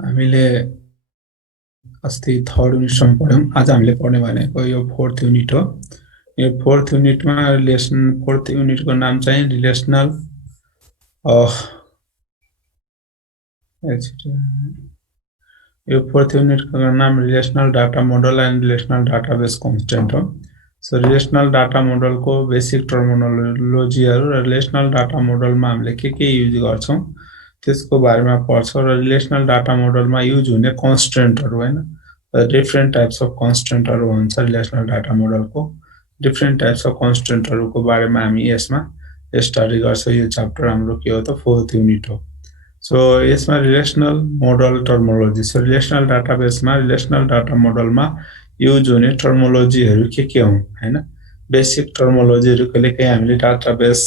हामीले अस्ति थर्ड युनिटसम्म पढ्यौँ। आज हामीले पढ्ने भनेको यो फोर्थ युनिट हो। यो फोर्थ युनिटमा फोर्थ युनिटको नाम चाहिँ रिलेसनल यो फोर्थ युनिटको नाम relational data model and relational database constant हो। सो रिलेसनल डाटा मोडलको बेसिक टर्मिनोलोजीहरू र रिलेसनल डाटा मोडलमा हामीले के युज गर्छौँ त्यसको बारेमा पढ्छौँ र रिलेसनल डाटा मोडलमा युज हुने कन्स्टेन्टहरू हैन, डिफ्रेन्ट टाइप्स अफ कन्स्टेन्टहरू हुन्छ रिलेसनल डाटा मोडलको। डिफ्रेन्ट टाइप्स अफ कन्स्टेन्टहरूको बारेमा हामी यसमा स्टडी गर्छौँ। यो च्याप्टर हाम्रो के हो त फोर्थ युनिट हो। सो यसमा relational model terminology, so relational डाटाबेसमा रिलेसनल डाटा मोडलमा युज हुने टर्मोलोजीहरू के हुन् हैन, बेसिक टर्मोलोजीहरू कहिलेकाहीँ हामीले डाटाबेस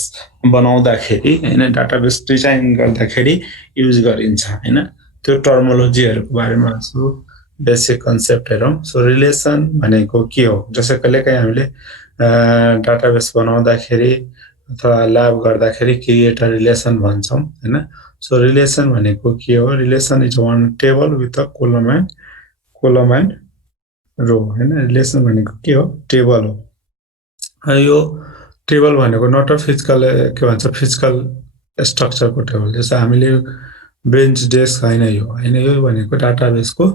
बनाउँदाखेरि हैन, डाटाबेस डिजाइन गर्दाखेरि युज गरिन्छ हैन, त्यो टर्मोलोजीहरूको बारेमा सो बेसिक कन्सेप्ट हेरौँ। सो रिलेसन भनेको के हो, जस्तै कहिलेकाहीँ हामीले डाटाबेस बनाउँदाखेरि अथवा ल्याब गर्दाखेरि क्रिएट अ रिलेसन भन्छौँ हैन। सो रिलेसन भनेको के हो, relation is one table with a column and row हैन। रिलेसन भनेको के हो, टेबल हो। यो टेबल भनेको नट अ फिजिकल के भन्छ फिजिकल स्ट्रक्चरको टेबल, जस्तो हामीले बेन्च डेस्क होइन, यो भनेको डाटाबेसको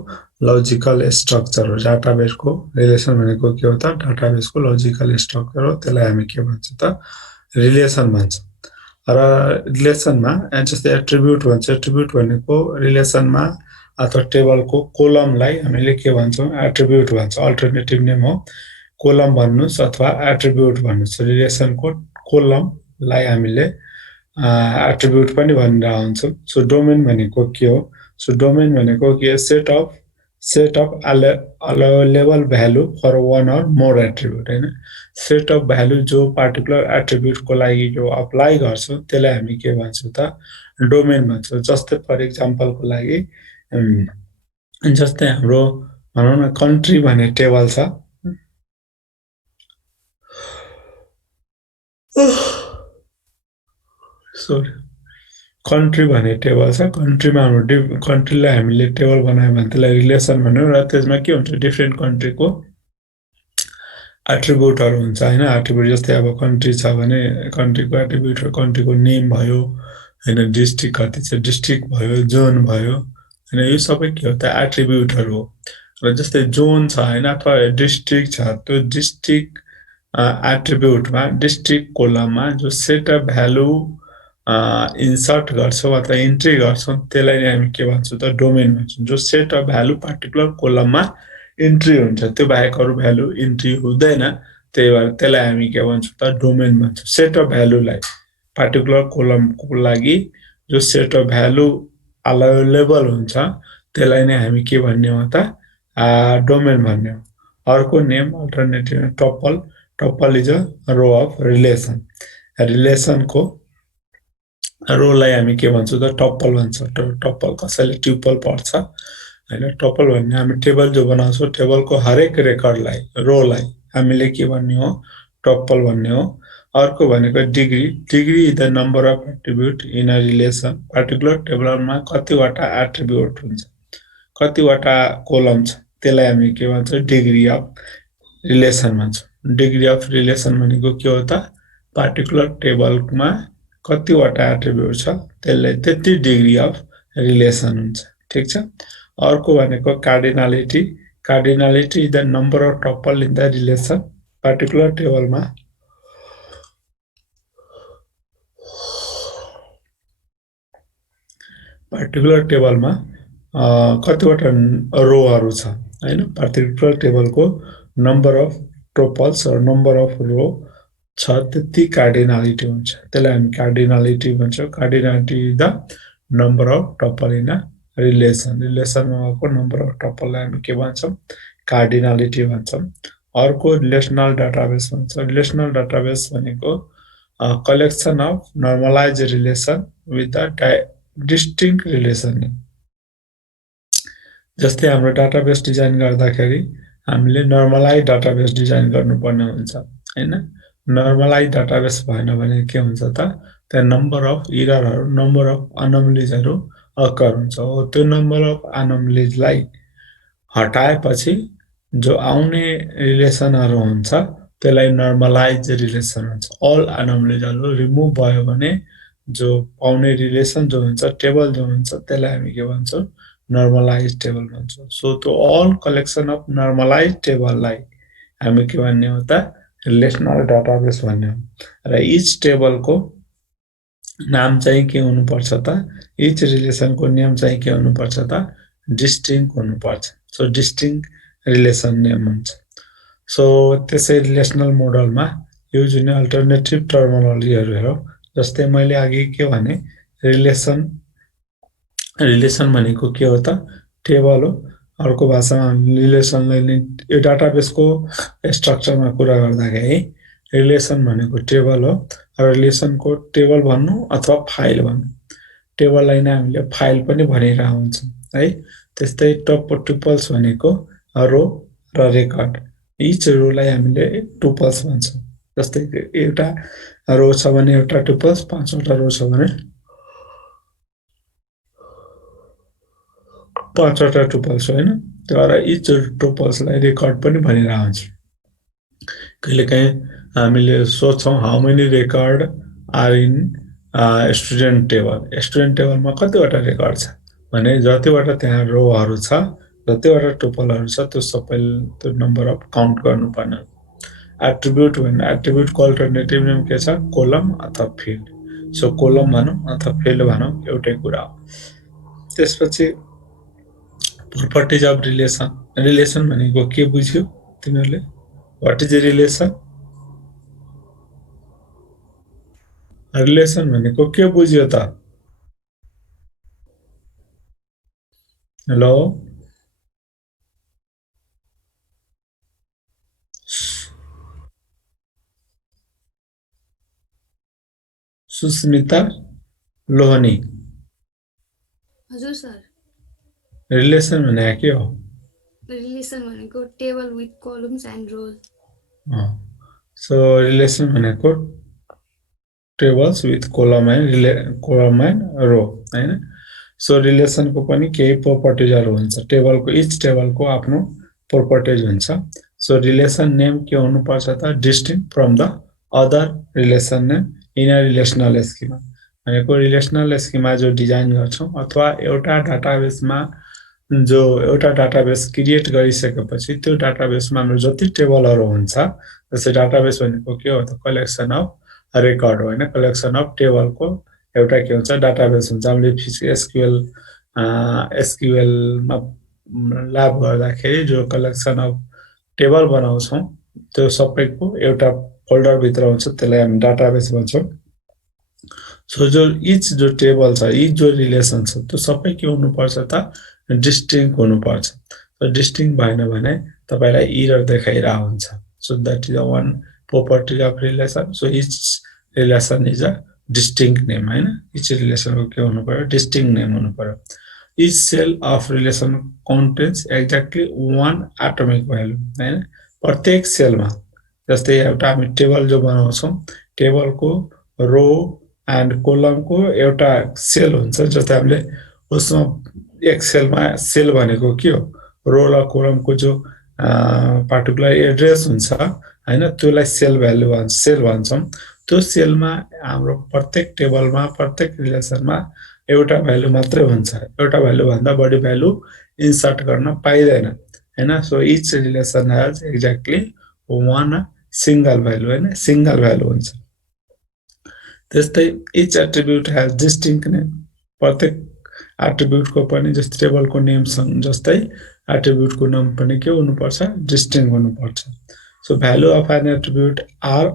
लजिकल स्ट्रक्चर हो। डाटाबेसको रिलेसन भनेको के हो त, डाटाबेसको लजिकल स्ट्रक्चर हो, त्यसलाई हामी के भन्छ त रिलेसन भन्छ। र रिलेसनमा जस्तै एट्रिब्युट भन्छ, एट्रिब्युट भनेको रिलेसनमा अथवा टेबलको कोलमलाई हामीले के भन्छौँ, एट्रिब्युट भन्छ। अल्टरनेटिभ नेम हो कोलम भन्नुस् अथवा एट्रिब्युट भन्नुस्। रिलेसनको कोलमलाई हामीले एट्रिब्युट पनि भनेर हुन्छौँ। सो डोमेन भनेको के हो, सो डोमेन भनेको के, set of allowable value for one or more attribute हैन। सेट अफ भ्यालु जो पार्टिकुलर एट्रिब्युटको लागि जो अप्लाई गर्छौँ त्यसलाई हामी के भन्छौँ त डोमेन भन्छौँ। जस्तै फर इक्जाम्पलको लागि जस्तै हाम्रो भनौँ न कन्ट्री भन्ने टेबल छ, सरी कन्ट्री भन्ने टेबल छ। कन्ट्रीमा हाम्रो कन्ट्रीलाई हामीले टेबल बनायौँ भने त्यसलाई रिलेसन भन्यो र त्यसमा के हुन्छ डिफ्रेन्ट कन्ट्रीको एट्रिब्युटहरू हुन्छ हैन। एट्रिब्युट जस्तै अब कन्ट्री छ भने कन्ट्रीको एट्रिब्युट कन्ट्रीको नेम भयो हैन, डिस्ट्रिक्ट कति छ डिस्ट्रिक्ट भयो, जोन भयो हैन, यो सबै के हो त एट्रिब्युटहरू हो। र जस्तै जोन छ हैन अथवा डिस्ट्रिक्ट छ, त्यो डिस्ट्रिक्ट एट्रिब्युटमा डिस्ट्रिक्ट कोलममा जो सेट अफ भ्यालु इन्सर्ट गर्छौँ अथवा इन्ट्री गर्छौँ त्यसलाई नै हामी के भन्छौँ त डोमेन भन्छौँ। जो सेट अफ भ्यालु पार्टिकुलर कोलममा इन्ट्री हुन्छ, त्यो बाहेक अरू भ्यालु इन्ट्री हुँदैन, त्यही भएर त्यसलाई हामी के भन्छौँ त डोमेन भन्छौँ। सेट अफ भ्यालुलाई पार्टिकुलर कोलमको लागि जो सेट अफ भ्यालु अलाउलेबल हुन्छ त्यसलाई नै हामी के भन्ने हो त डोमेन भन्ने हो। अर्को name alternative tuple, tuple is a row of relation. रिलेसनको रोलाई हामी के भन्छौँ त टपल भन्छौँ। टपल कसैले ट्युपल पढ्छ हैन। टपल भन्ने हामी टेबल जो बनाउँछौँ टेबलको हरेक रेकर्डलाई रोलाई हामीले के भन्ने हो टपल भन्ने हो। अर्को भनेको degree, degree is the number of attribute in a relation. Particular टेबलमा कतिवटा एट्रिब्युट हुन्छ, कतिवटा कोलम छ, त्यसलाई हामी के भन्छौँ डिग्री अफ रिलेसन भन्छौँ। डिग्री अफ रिलेसन भनेको के हो त, पार्टिकुलर टेबलमा कतिवटा एट्रिब्युट छ त्यसले त्यति डिग्री अफ रिलेसन हुन्छ, ठिक छ। अर्को भनेको cardinality, cardinality is the number of tuple in the relation. Particular टेबलमा कतिवटा रोहरू छ हैन, पार्टिकुलर टेबलको नम्बर अफ टपल्स र नम्बर अफ रो छ त्यति कार्डिनालिटी हुन्छ, त्यसलाई हामी कार्डिनालिटी भन्छौँ। Cardinality is the number of tuple in a relation. रिलेसनमा भएको नम्बर अफ टपललाई हामी के भन्छौँ कार्डिनालिटी भन्छौँ। अर्को रिलेसनल डाटाबेस भन्छ। रिलेसनल डाटाबेस भनेको collection of normalise relation with the distinct relation. जस्तै हाम्रो डाटाबेस डिजाइन गर्दाखेरि हामीले नर्मलाइज डाटाबेस डिजाइन गर्नुपर्ने हुन्छ हैन। नर्मलाइज डाटाबेस भएन भने के हुन्छ त, त्यहाँ नम्बर अफ इररहरू, नम्बर अफ अनोमलिजहरू अकर हुन्छ हो त्यो नम्बर अफ एनोमलिजलाई हटाएपछि जो आउने रिलेसनहरू हुन्छ त्यसलाई नर्मलाइज रिलेसन हुन्छ अल एनोमलिजहरू रिमुभ भयो भने जो पाउने रिलेसन जो हुन्छ टेबल जो हुन्छ त्यसलाई हामी के भन्छौँ नर्मलाइज टेबल भन्छौँ सो त्यो अल कलेक्सन अफ नर्मलाइज टेबललाई हामी के भन्ने हो त रिलेसनल डाटाबेस भन्ने हो र इच टेबलको नाम चाहिँ के हुनुपर्छ त इच रिलेसनको नेम चाहिँ के हुनुपर्छ त डिस्टिङ हुनुपर्छ सो डिस्टिङ रिलेसन नेम हुन्छ सो त्यसै रिलेसनल मोडलमा युज हुने अल्टरनेटिभ टर्मिनोलोजीहरू हेरौँ जस्तै मैले अघि के भने रिलेसन रिलेसन भनेको के हो त टेबल हो अर्को भाषामा रिलेसनलाई यो डाटाबेसको स्ट्रक्चरमा कुरा गर्दाखेरि रिलेसन भनेको टेबल हो र रिलेसनको टेबल भन्नु अथवा फाइल भन्नु टेबललाई नै हामीले फाइल पनि भनिरहेको हुन्छौँ है त्यस्तै टुपल्स भनेको रो र रेकर्ड इच रोलाई हामीले टुपल्स भन्छौँ जस्तै एउटा रो छ भने एउटा टुपल्स पाँचवटा रो छ भने पाँचवटा टुपल्स होइन तर इच टुपल्सलाई रेकर्ड पनि भनिरहेको हुन्छ कहिलेकाहीँ हामीले सोध्छौँ how many record are in student टेबलमा कतिवटा रेकर्ड छ भने जतिवटा त्यहाँ रोहरू छ जतिवटा टुपलहरू छ त्यो सबै त्यो नम्बर अफ काउन्ट गर्नुपर्ने एट्रिब्युट भने एट्रिब्युटको अल्टरनेटिभ नेम के छ कोलम अथवा फिल्ड सो कोलम भनौँ अथवा फिल्ड भनौँ एउटै कुरा हो त्यसपछि प्रोपर्टिज अफ रिलेसन भनेको के बुझ्यो तिमीहरूले वाट इज ए रिलेसन भनेको के बुझ्यो त हेलो सुस्मिता लोहनी हजुर सर रिलेसन भने के हो रिलेसन भनेको table with columns and rows so relation भनेको tables with column and row हैन सो रिलेसनको पनि केही प्रोपर्टिजहरू हुन्छ टेबलको इच टेबलको आफ्नो प्रोपर्टिज हुन्छ सो रिलेसन नेम के हुनुपर्छ त distinct from the other relation name in a relational schema भनेको रिलेसनल स्किमा जो डिजाइन गर्छौँ अथवा एउटा डाटाबेसमा जो एउटा डाटाबेस क्रिएट गरिसकेपछि त्यो डाटाबेसमा हाम्रो जति टेबलहरू हुन्छ जस्तै डाटाबेस भनेको के हो त कलेक्सन अफ रेकर्ड हो होइन कलेक्सन अफ टेबलको एउटा के हुन्छ डाटाबेस हुन्छ हामीले एसक्युएलमा ल्याब गर्दाखेरि जो कलेक्सन अफ टेबल बनाउँछौँ त्यो सबैको एउटा फोल्डरभित्र हुन्छ त्यसलाई हामी डाटाबेस भन्छौँ सो जो इच जो टेबल छ इच जो रिलेसन छ त्यो सबै के हुनुपर्छ त डिस्टिङ हुनुपर्छ डिस्टिङ भएन भने तपाईँलाई इरर देखाइरहेको हुन्छ so that is a one property of relation so each relation is a distinct name होइन इच रिलेसनको के हुनु पर्यो डिस्टिङ नेम हुनु पर्यो each sale of relation contents exactly one atomic value होइन प्रत्येक सेलमा जस्तै एउटा हामी टेबल जो बनाउँछौँ टेबलको रो एन्ड कोलमको एउटा सेल हुन्छ जस्तै हामीले उसमा एक सेल भनेको के हो रो र कोलमको जो पार्टिकुलर एड्रेस हुन्छ होइन त्यसलाई सेल भन्छौँ त्यो सेलमा हाम्रो प्रत्येक टेबलमा प्रत्येक रिलेसनमा एउटा भ्यालु मात्रै हुन्छ एउटा भ्यालुभन्दा बढी भ्यालु इन्सर्ट गर्न पाइँदैन होइन so each relation has exactly one single value होइन सिङ्गल भ्यालु हुन्छ त्यस्तै each attribute has distinct name प्रत्येक एट्रिब्युटको पनि जस्तै टेबलको नेमसँग जस्तै एट्रिब्युटको नाम पनि के हुनुपर्छ डिस्टिङ हुनुपर्छ so value of an attribute are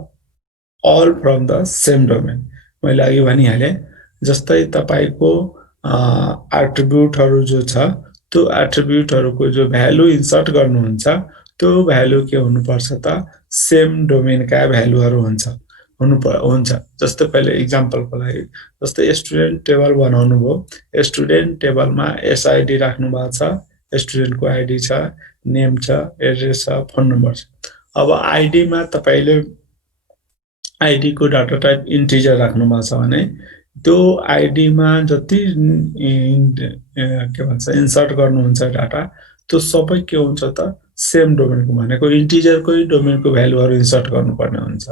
all from the same domain मैले अघि भनिहालेँ जस्तै तपाईँको एट्रिब्युटहरू जो छ त्यो एट्रिब्युटहरूको जो भ्यालु इन्सर्ट गर्नुहुन्छ त्यो भ्यालु के हुनुपर्छ त सेम डोमेनका भ्यालुहरू हुन्छ जस्तै पहिले इक्जाम्पलको लागि जस्तै स्टुडेन्ट टेबल बनाउनु भयो स्टुडेन्ट टेबलमा एसआइडी राख्नु भएको छ स्टुडेन्टको आइडी छ नेम छ एड्रेस छ फोन नम्बर छ अब आइडीमा तपाईँले आइडीको डाटा टाइप इन्टिजर राख्नु भएको छ भने त्यो आइडीमा जति के भन्छ इन्सर्ट गर्नुहुन्छ डाटा त्यो सबै के हुन्छ त सेम डोमेनको भनेको इन्टिजरकै डोमेनको भ्यालुहरू इन्सर्ट गर्नुपर्ने हुन्छ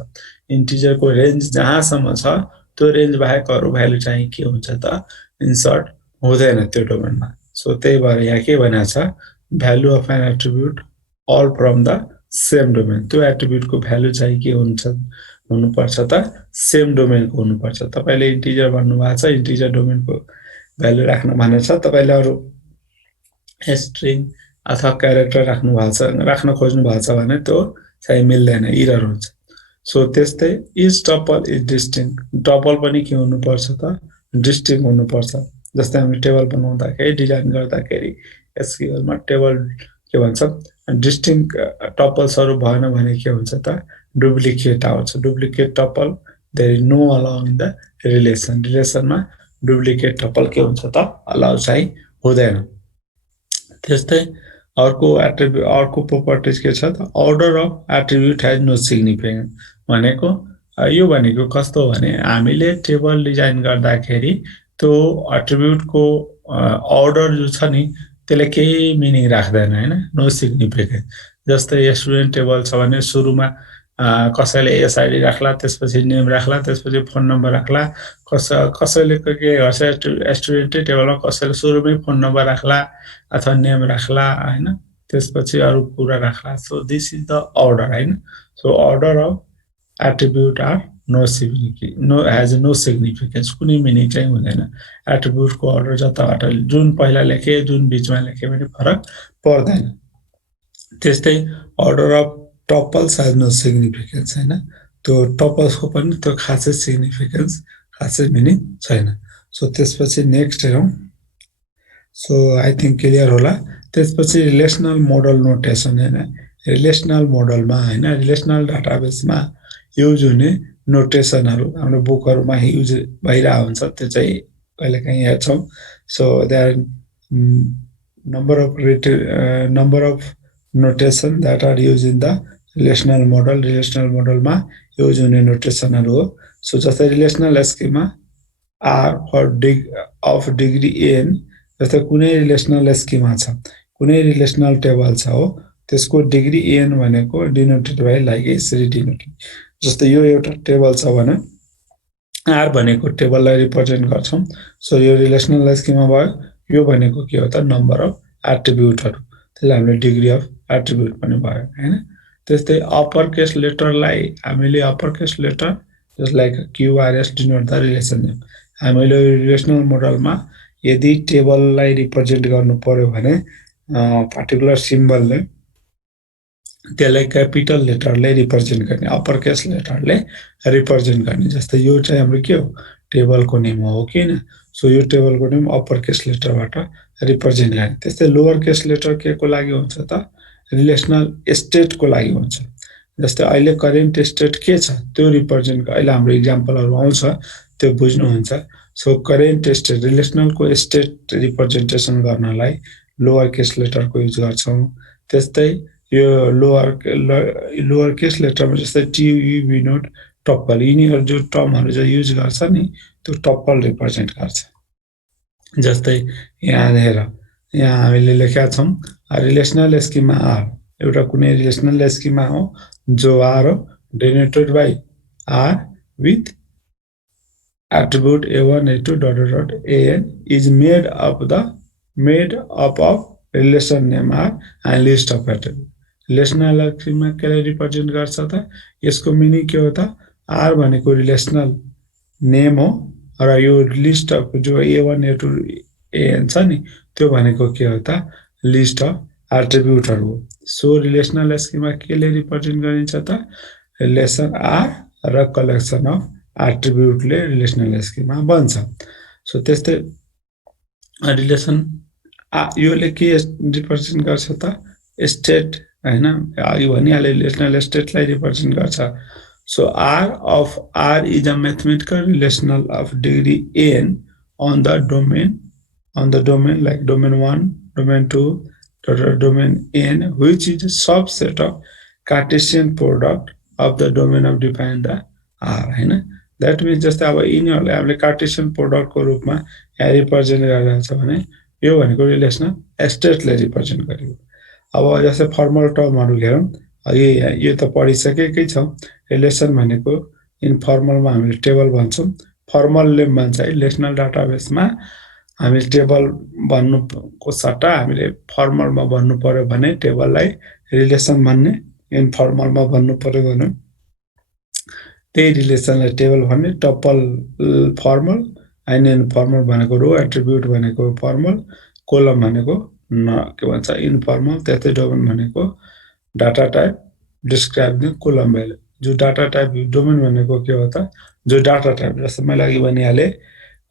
इन्टिजरको रेन्ज जहाँसम्म छ त्यो रेन्ज बाहेक अरू भ्यालु चाहिँ के हुन्छ त इन्सर्ट हुँदैन त्यो डोमेनमा सो त्यही भएर यहाँ के भनेको छ value of an attribute all from the same domain त्यो एट्रिब्युटको भ्यालु चाहिँ के हुन्छ हुनुपर्छ त सेम डोमेनको हुनुपर्छ तपाईले इन्टिजर भन्नुभएको छ इन्टिजर डोमेनको भ्यालु राख्न भनेको छ तपाईले अरू स्ट्रिङ अथवा क्यारेक्टर राख्न खोज्नु भएको छ भने त्यो चाहिँ मिल्दैन इरर हुन्छ सो त्यस्तै is tuple is distinct tuple पनि के हुनुपर्छ त डिस्टिङ हुनुपर्छ जस्तै हामी टेबल बनाउँदाखेरि डिजाइन गर्दाखेरि एसक्यूएलमा टेबल के भन्छ डिस्टिङ टपल्सहरू भएन भने के हुन्छ त डुप्लिकेट आउँछ duplicate tuple there is no allow in the रिलेसनमा डुप्लिकेट टपल के हुन्छ त अलाउ चाहिँ हुँदैन त्यस्तै अर्को प्रोपर्टिज के छ त order of attribute has no significance भनेको यो भनेको कस्तो हो भने हामीले टेबल डिजाइन गर्दाखेरि त्यो एट्रिब्युटको अर्डर जो छ नि त्यसले केही मिनिङ राख्दैन हैन नो सिग्निफिकेन्स जस्तै स्टुडेन्ट टेबल छ भने सुरुमा कसैले एसआइडी राख्ला त्यसपछि नेम राख्ला त्यसपछि फोन नम्बर राख्ला कसैले के गर्छ स्टुडेन्ट टेबलमा कसैले सुरुमै फोन नम्बर राख्ला अथवा नेम राख्ला हैन त्यसपछि अरु कुरा राख्ला so this is the order हैन so order of attribute are has no significance कुनै मिनिङ चाहिँ हुँदैन एट्रिब्युटको अर्डर जताबाट जुन पहिला लेखे जुन बीचमा लेखे पनि फरक पर्दैन त्यस्तै order of tuples has no significance हैन त्यो टपल्सको पनि त्यो खासै सिग्निफिकेन्स खासै मिनिङ छैन सो त्यसपछि नेक्स्ट हेरौं सो आई थिंक क्लियर होला त्यसपछि रिलेशनल मोडल नोटेसन हैन रिलेशनल मोडलमा हैन रिलेशनल डाटाबेसमा युज हुने नोटेसनहरु हाम्रो बुकहरुमा युज भइरहेको हुन्छ त्यो चाहिँ कहिलेकाहीँ हेर्छौं so there number of notation that are used in the relational modelमा युज हुने नोटेसनहरु हो सो जस्तै रिलेशनल स्किममा r of degree n जस्तै कुनै रिलेशनल स्किमा छ कुनै रिलेशनल टेबल छ हो त्यसको डिग्री n भनेको डिनोटेड बाइ लाइक यसरी डिनोटेड जस्तै यो एउटा टेबल छ भने r भनेको टेबललाई रिप्रेजेन्ट गर्छौं सो यो रिलेशनल स्किमा भयो यो भनेको के हो त नम्बर अफ एट्रिब्युटहरु त्यसले हामीले डिग्री अफ एट्रिब्युट पनि भयो हैन त्यस्तै अप्पर केस लेटरलाई हामीले upper case letter just like QRS denote the relationship हामीले रिलेशनल मोडलमा यदि टेबललाई रिप्रेजेन्ट गर्नु पर्यो भने पार्टिकुलर सिम्बलले त्यसलाई क्यापिटल लेटरले रिप्रेजेन्ट गर्ने अप्पर केस लेटरले रिप्रेजेन्ट गर्ने जस्तै यो चाहिँ हाम्रो के हो टेबलको नेम हो किन सो यो टेबलको नेम अप्पर केस लेटरबाट रिप्रेजेन्ट गर्ने त्यस्तै लोअर केस लेटर के को लागि हुन्छ त रिलेशनल स्टेट को लागि हुन्छ जस्तै अहिले करेन्ट स्टेट के छ त्यो रिप्रेजेन्ट अहिले हाम्रो एक्जाम्पलहरु आउँछ त्यो बुझ्नु हुन्छ सो करेन्ट स्टेट रिलेशनल को स्टेट रिप्रेजेन्टेसन गर्नलाई लोअर केस लेटर को युज गर्छौं त्यस्तै यो लोअर केस लेटरमा जस्तै TUV नोट टपल यिनीहरु जो टर्महरु जो युज गर्छ नि त्यो टपल रिप्रेजेन्ट गर्छ जस्तै यहाँ हेर यहाँ हामीले लेखेका छौं रिलेशनल स्किमा R एउटा कुनै रिलेशनल स्किमा हो जो R हो denoted by R with attribute A1 A2 ... AN is made up of relation name R and list of attribute relational schema केलाई रिप्रेजेन्ट गर्छ त यसको मिनिङ के हो त R भनेको रिलेशनल नेम हो र यो लिस्ट अफ जो A1 A2 AN छ नि त्यो भनेको के हो त लिस्ट अफ एट्रिब्युटहरु हो सो रिलेशनल स्किमा केले रिप्रेजेन्ट गरिन्छ त रिलेसन R र कलेक्सन अफ एट्रिब्युटले रिलेशनल स्किमा बन्छ सो त्यस्तै रिलेसन योले के रिप्रेजेन्ट गर्छ त स्टेट हैन यो भनिहाले रिलेशनल स्टेटलाई रिप्रेजेन्ट गर्छ so R of R is a mathematical relational of degree n on the domain like domain 1 domain 2 domain n which is a subset of Cartesian product of the domain of defined the R हैन that means जस्तै अब यिनीहरूलाई हामीले Cartesian प्रोडक्टको रूपमा यहाँ represent गरिरहेको छ भने यो भनेको रिलेसनल स्टेटले रिप्रेजेन्ट गरेको। अब जस्तै फर्मल टर्महरू हेरौँ, यो त पढिसकेकै छौँ। रिलेसन भनेको इन्फर्मलमा हामीले टेबल भन्छौँ, फर्मलले भन्छ रिलेसनल डाटाबेसमा हामीले टेबल भन्नुको सट्टा हामीले फर्मलमा भन्नु पर्यो भने टेबललाई रिलेसन भन्ने, इन्फर्मलमा भन्नु पर्यो भने त्यही रिलेसनलाई टेबल भन्ने, टपल फर्मल, एन्ड इन्फर्मल भनेको रो, एट्रिब्युट भनेको फर्मल, कोलम भनेको के भन्छ इन्फर्मल, त्यस्तै डोमेन भनेको data type describing column value. जो डाटा टाइप डोमेन भनेको के हो त, जो डाटा टाइप जस्तै मैले अघि भनिहालेँ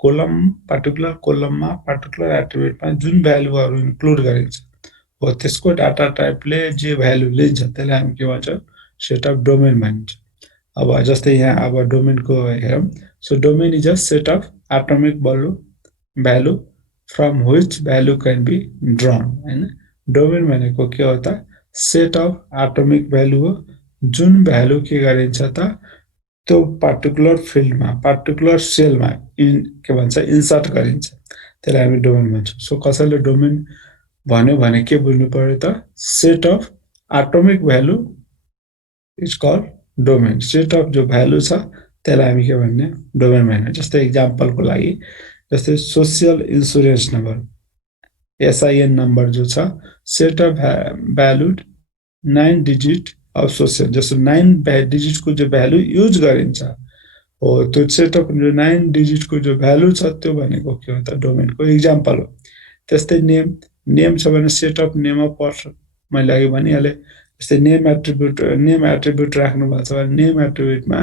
कोलम, पार्टिकुलर कोलममा पार्टिकुलर एट्रिब्युटमा जुन भ्यालुहरू इन्क्लुड गरिन्छ हो त्यसको डाटा टाइपले जे भ्यालु लिन्छ त्यसलाई हामी के भन्छौँ सेट अफ डोमेन भनिन्छ। अब जस्तै यहाँ अब डोमेनको हेरौँ, so domain is a set of atomic value from which value can be drawn हैन। डोमेन भनेको के हो त, सेट अफ एटोमिक भ्यालु हो जुन भ्यालु के गरिन्छ त त्यो पार्टिकुलर फिल्डमा पार्टिकुलर सेलमा के भन्छ इन्सर्ट गरिन्छ, त्यसलाई हामी डोमेन भन्छौँ। सो कसैले डोमेन भन्यो भने के बुझ्नु पर्यो त, set of atomic value is called domain. Set of जो भ्यालु छ त्यसलाई हामी के भन्ने डोमेन भन्ने। जस्तै इक्जाम्पलको लागि जस्तै social insurance number SIN number जो छ set of valued 9 digit of social, जस्तो 9 डिजिटको जो भ्यालु युज गरिन्छ हो त्यो सेट अफ जो 9 डिजिटको जो भ्यालु छ त्यो भनेको के हो त डोमेनको इक्जाम्पल हो। त्यस्तै नेम छ भने set of name of person, मैले अघि भनिहालेँ। जस्तै नेम एट्रिब्युट राख्नु भएको छ भने नेम एट्रिब्युटमा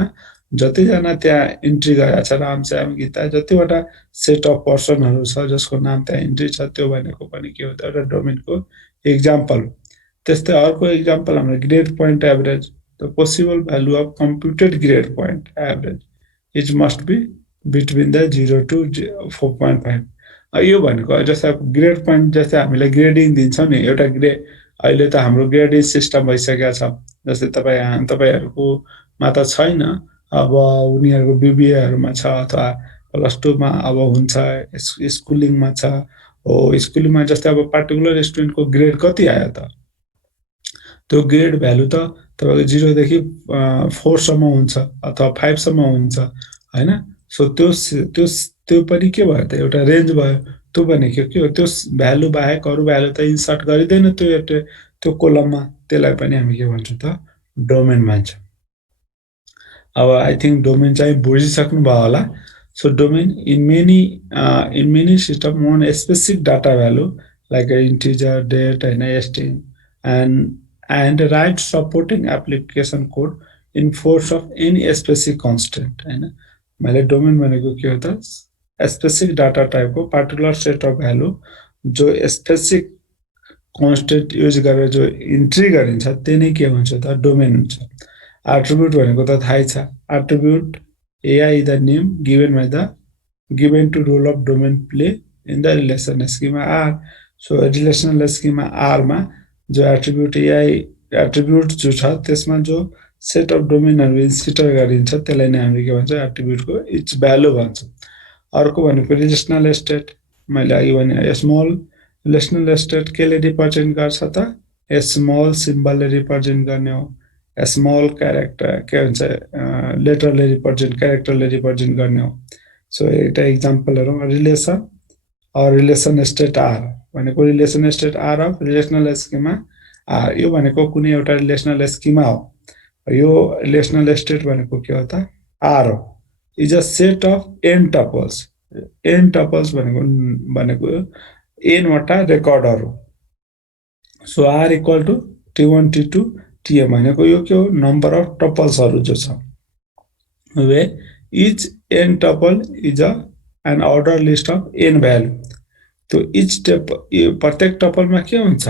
जतिजना त्यहाँ इन्ट्री गरेको छ रामश्याम गीता जतिवटा सेट अफ पर्सनहरू छ जसको नाम त्यहाँ इन्ट्री छ त्यो भनेको पनि के हो त एउटा डोमेनको इक्जाम्पल हो। त्यस्तै अर्को इक्जाम्पल हाम्रो grade point average, the possible value of computed grade point average is must be between the 0 to 4.5। यो भनेको जस्तै ग्रेड पोइन्ट जस्तै हामीले ग्रेडिङ दिन्छौँ नि, एउटा अहिले त हाम्रो ग्रेडिङ सिस्टम भइसकेको छ। जस्तै तपाईँहरूकोमा त छैन, अब उनीहरूको BBAहरूमा छ अथवा +2मा अब हुन्छ, स्कुलिङमा छ हो। स्कुलिङमा जस्तै अब पार्टिकुलर स्टुडेन्टको ग्रेड कति आयो त, त्यो ग्रेड भ्यालु त तपाईँको 0 देखि 4 सम्म हुन्छ अथवा 5 सम्म हुन्छ हैन। सो त्यो पनि के भयो त एउटा रेन्ज भयो। त्यो भनेको के हो, त्यो भ्यालु बाहेक अरू भ्यालु त इन्सर्ट गरिँदैन त्यो कोलममा, त्यसलाई पनि हामी के भन्छौँ त डोमेन भन्छौँ। अब आई थिङ्क डोमेन चाहिँ बुझिसक्नु भयो होला। So domain in many system one specific data value like integer, date हैन, string and write supporting application code in force of any specific constant हैन। मैले डोमेन भनेको के हो त स्पेसिफिक डाटा टाइपको पार्टिकुलर सेट अफ भ्यालु जो specific constant use गरेर जो इन्ट्री गरिन्छ त्यही नै के हुन्छ त डोमेन हुन्छ। एट्रिब्युट भनेको त थाहै छ, attribute AI is the name given to role of domain play in the relational schema R। So relational schema R मा जो एट्रिब्युट जो छ त्यसमा जो सेट अफ डोमेनहरू इन्सिटर गरिन्छ त्यसलाई नै हामीले के भन्छ एट्रिब्युटको इच भ्यालु भन्छ। अर्को भनेको रिलेसनल स्टेट, मैले अघि भने स्मल रिलेसनल स्टेट केले रिप्रेजेन्ट गर्छ त स्मल सिम्बलले रिप्रेजेन्ट गर्ने हो, स्मल क्यारेक्टर के भन्छ लेटरले क्यारेक्टरले रिप्रेजेन्ट गर्ने हो। सो एउटा इक्जाम्पलहरू रिलेसन स्टेट R भनेको relation state R of relational schema R, यो भनेको कुनै एउटा रिलेसनल स्कीमा हो। यो रिलेसनल स्टेट भनेको के हो त R हो, is a set of n tuples. n tuples भनेको n वटा रेकर्डहरू। So R equal to T1 T2 Tm भनेको यो के हो नम्बर अफ टपल्सहरू जो छ, way each n tuple is an order list of n value. त्यो इच प्रत्येक टपलमा के हुन्छ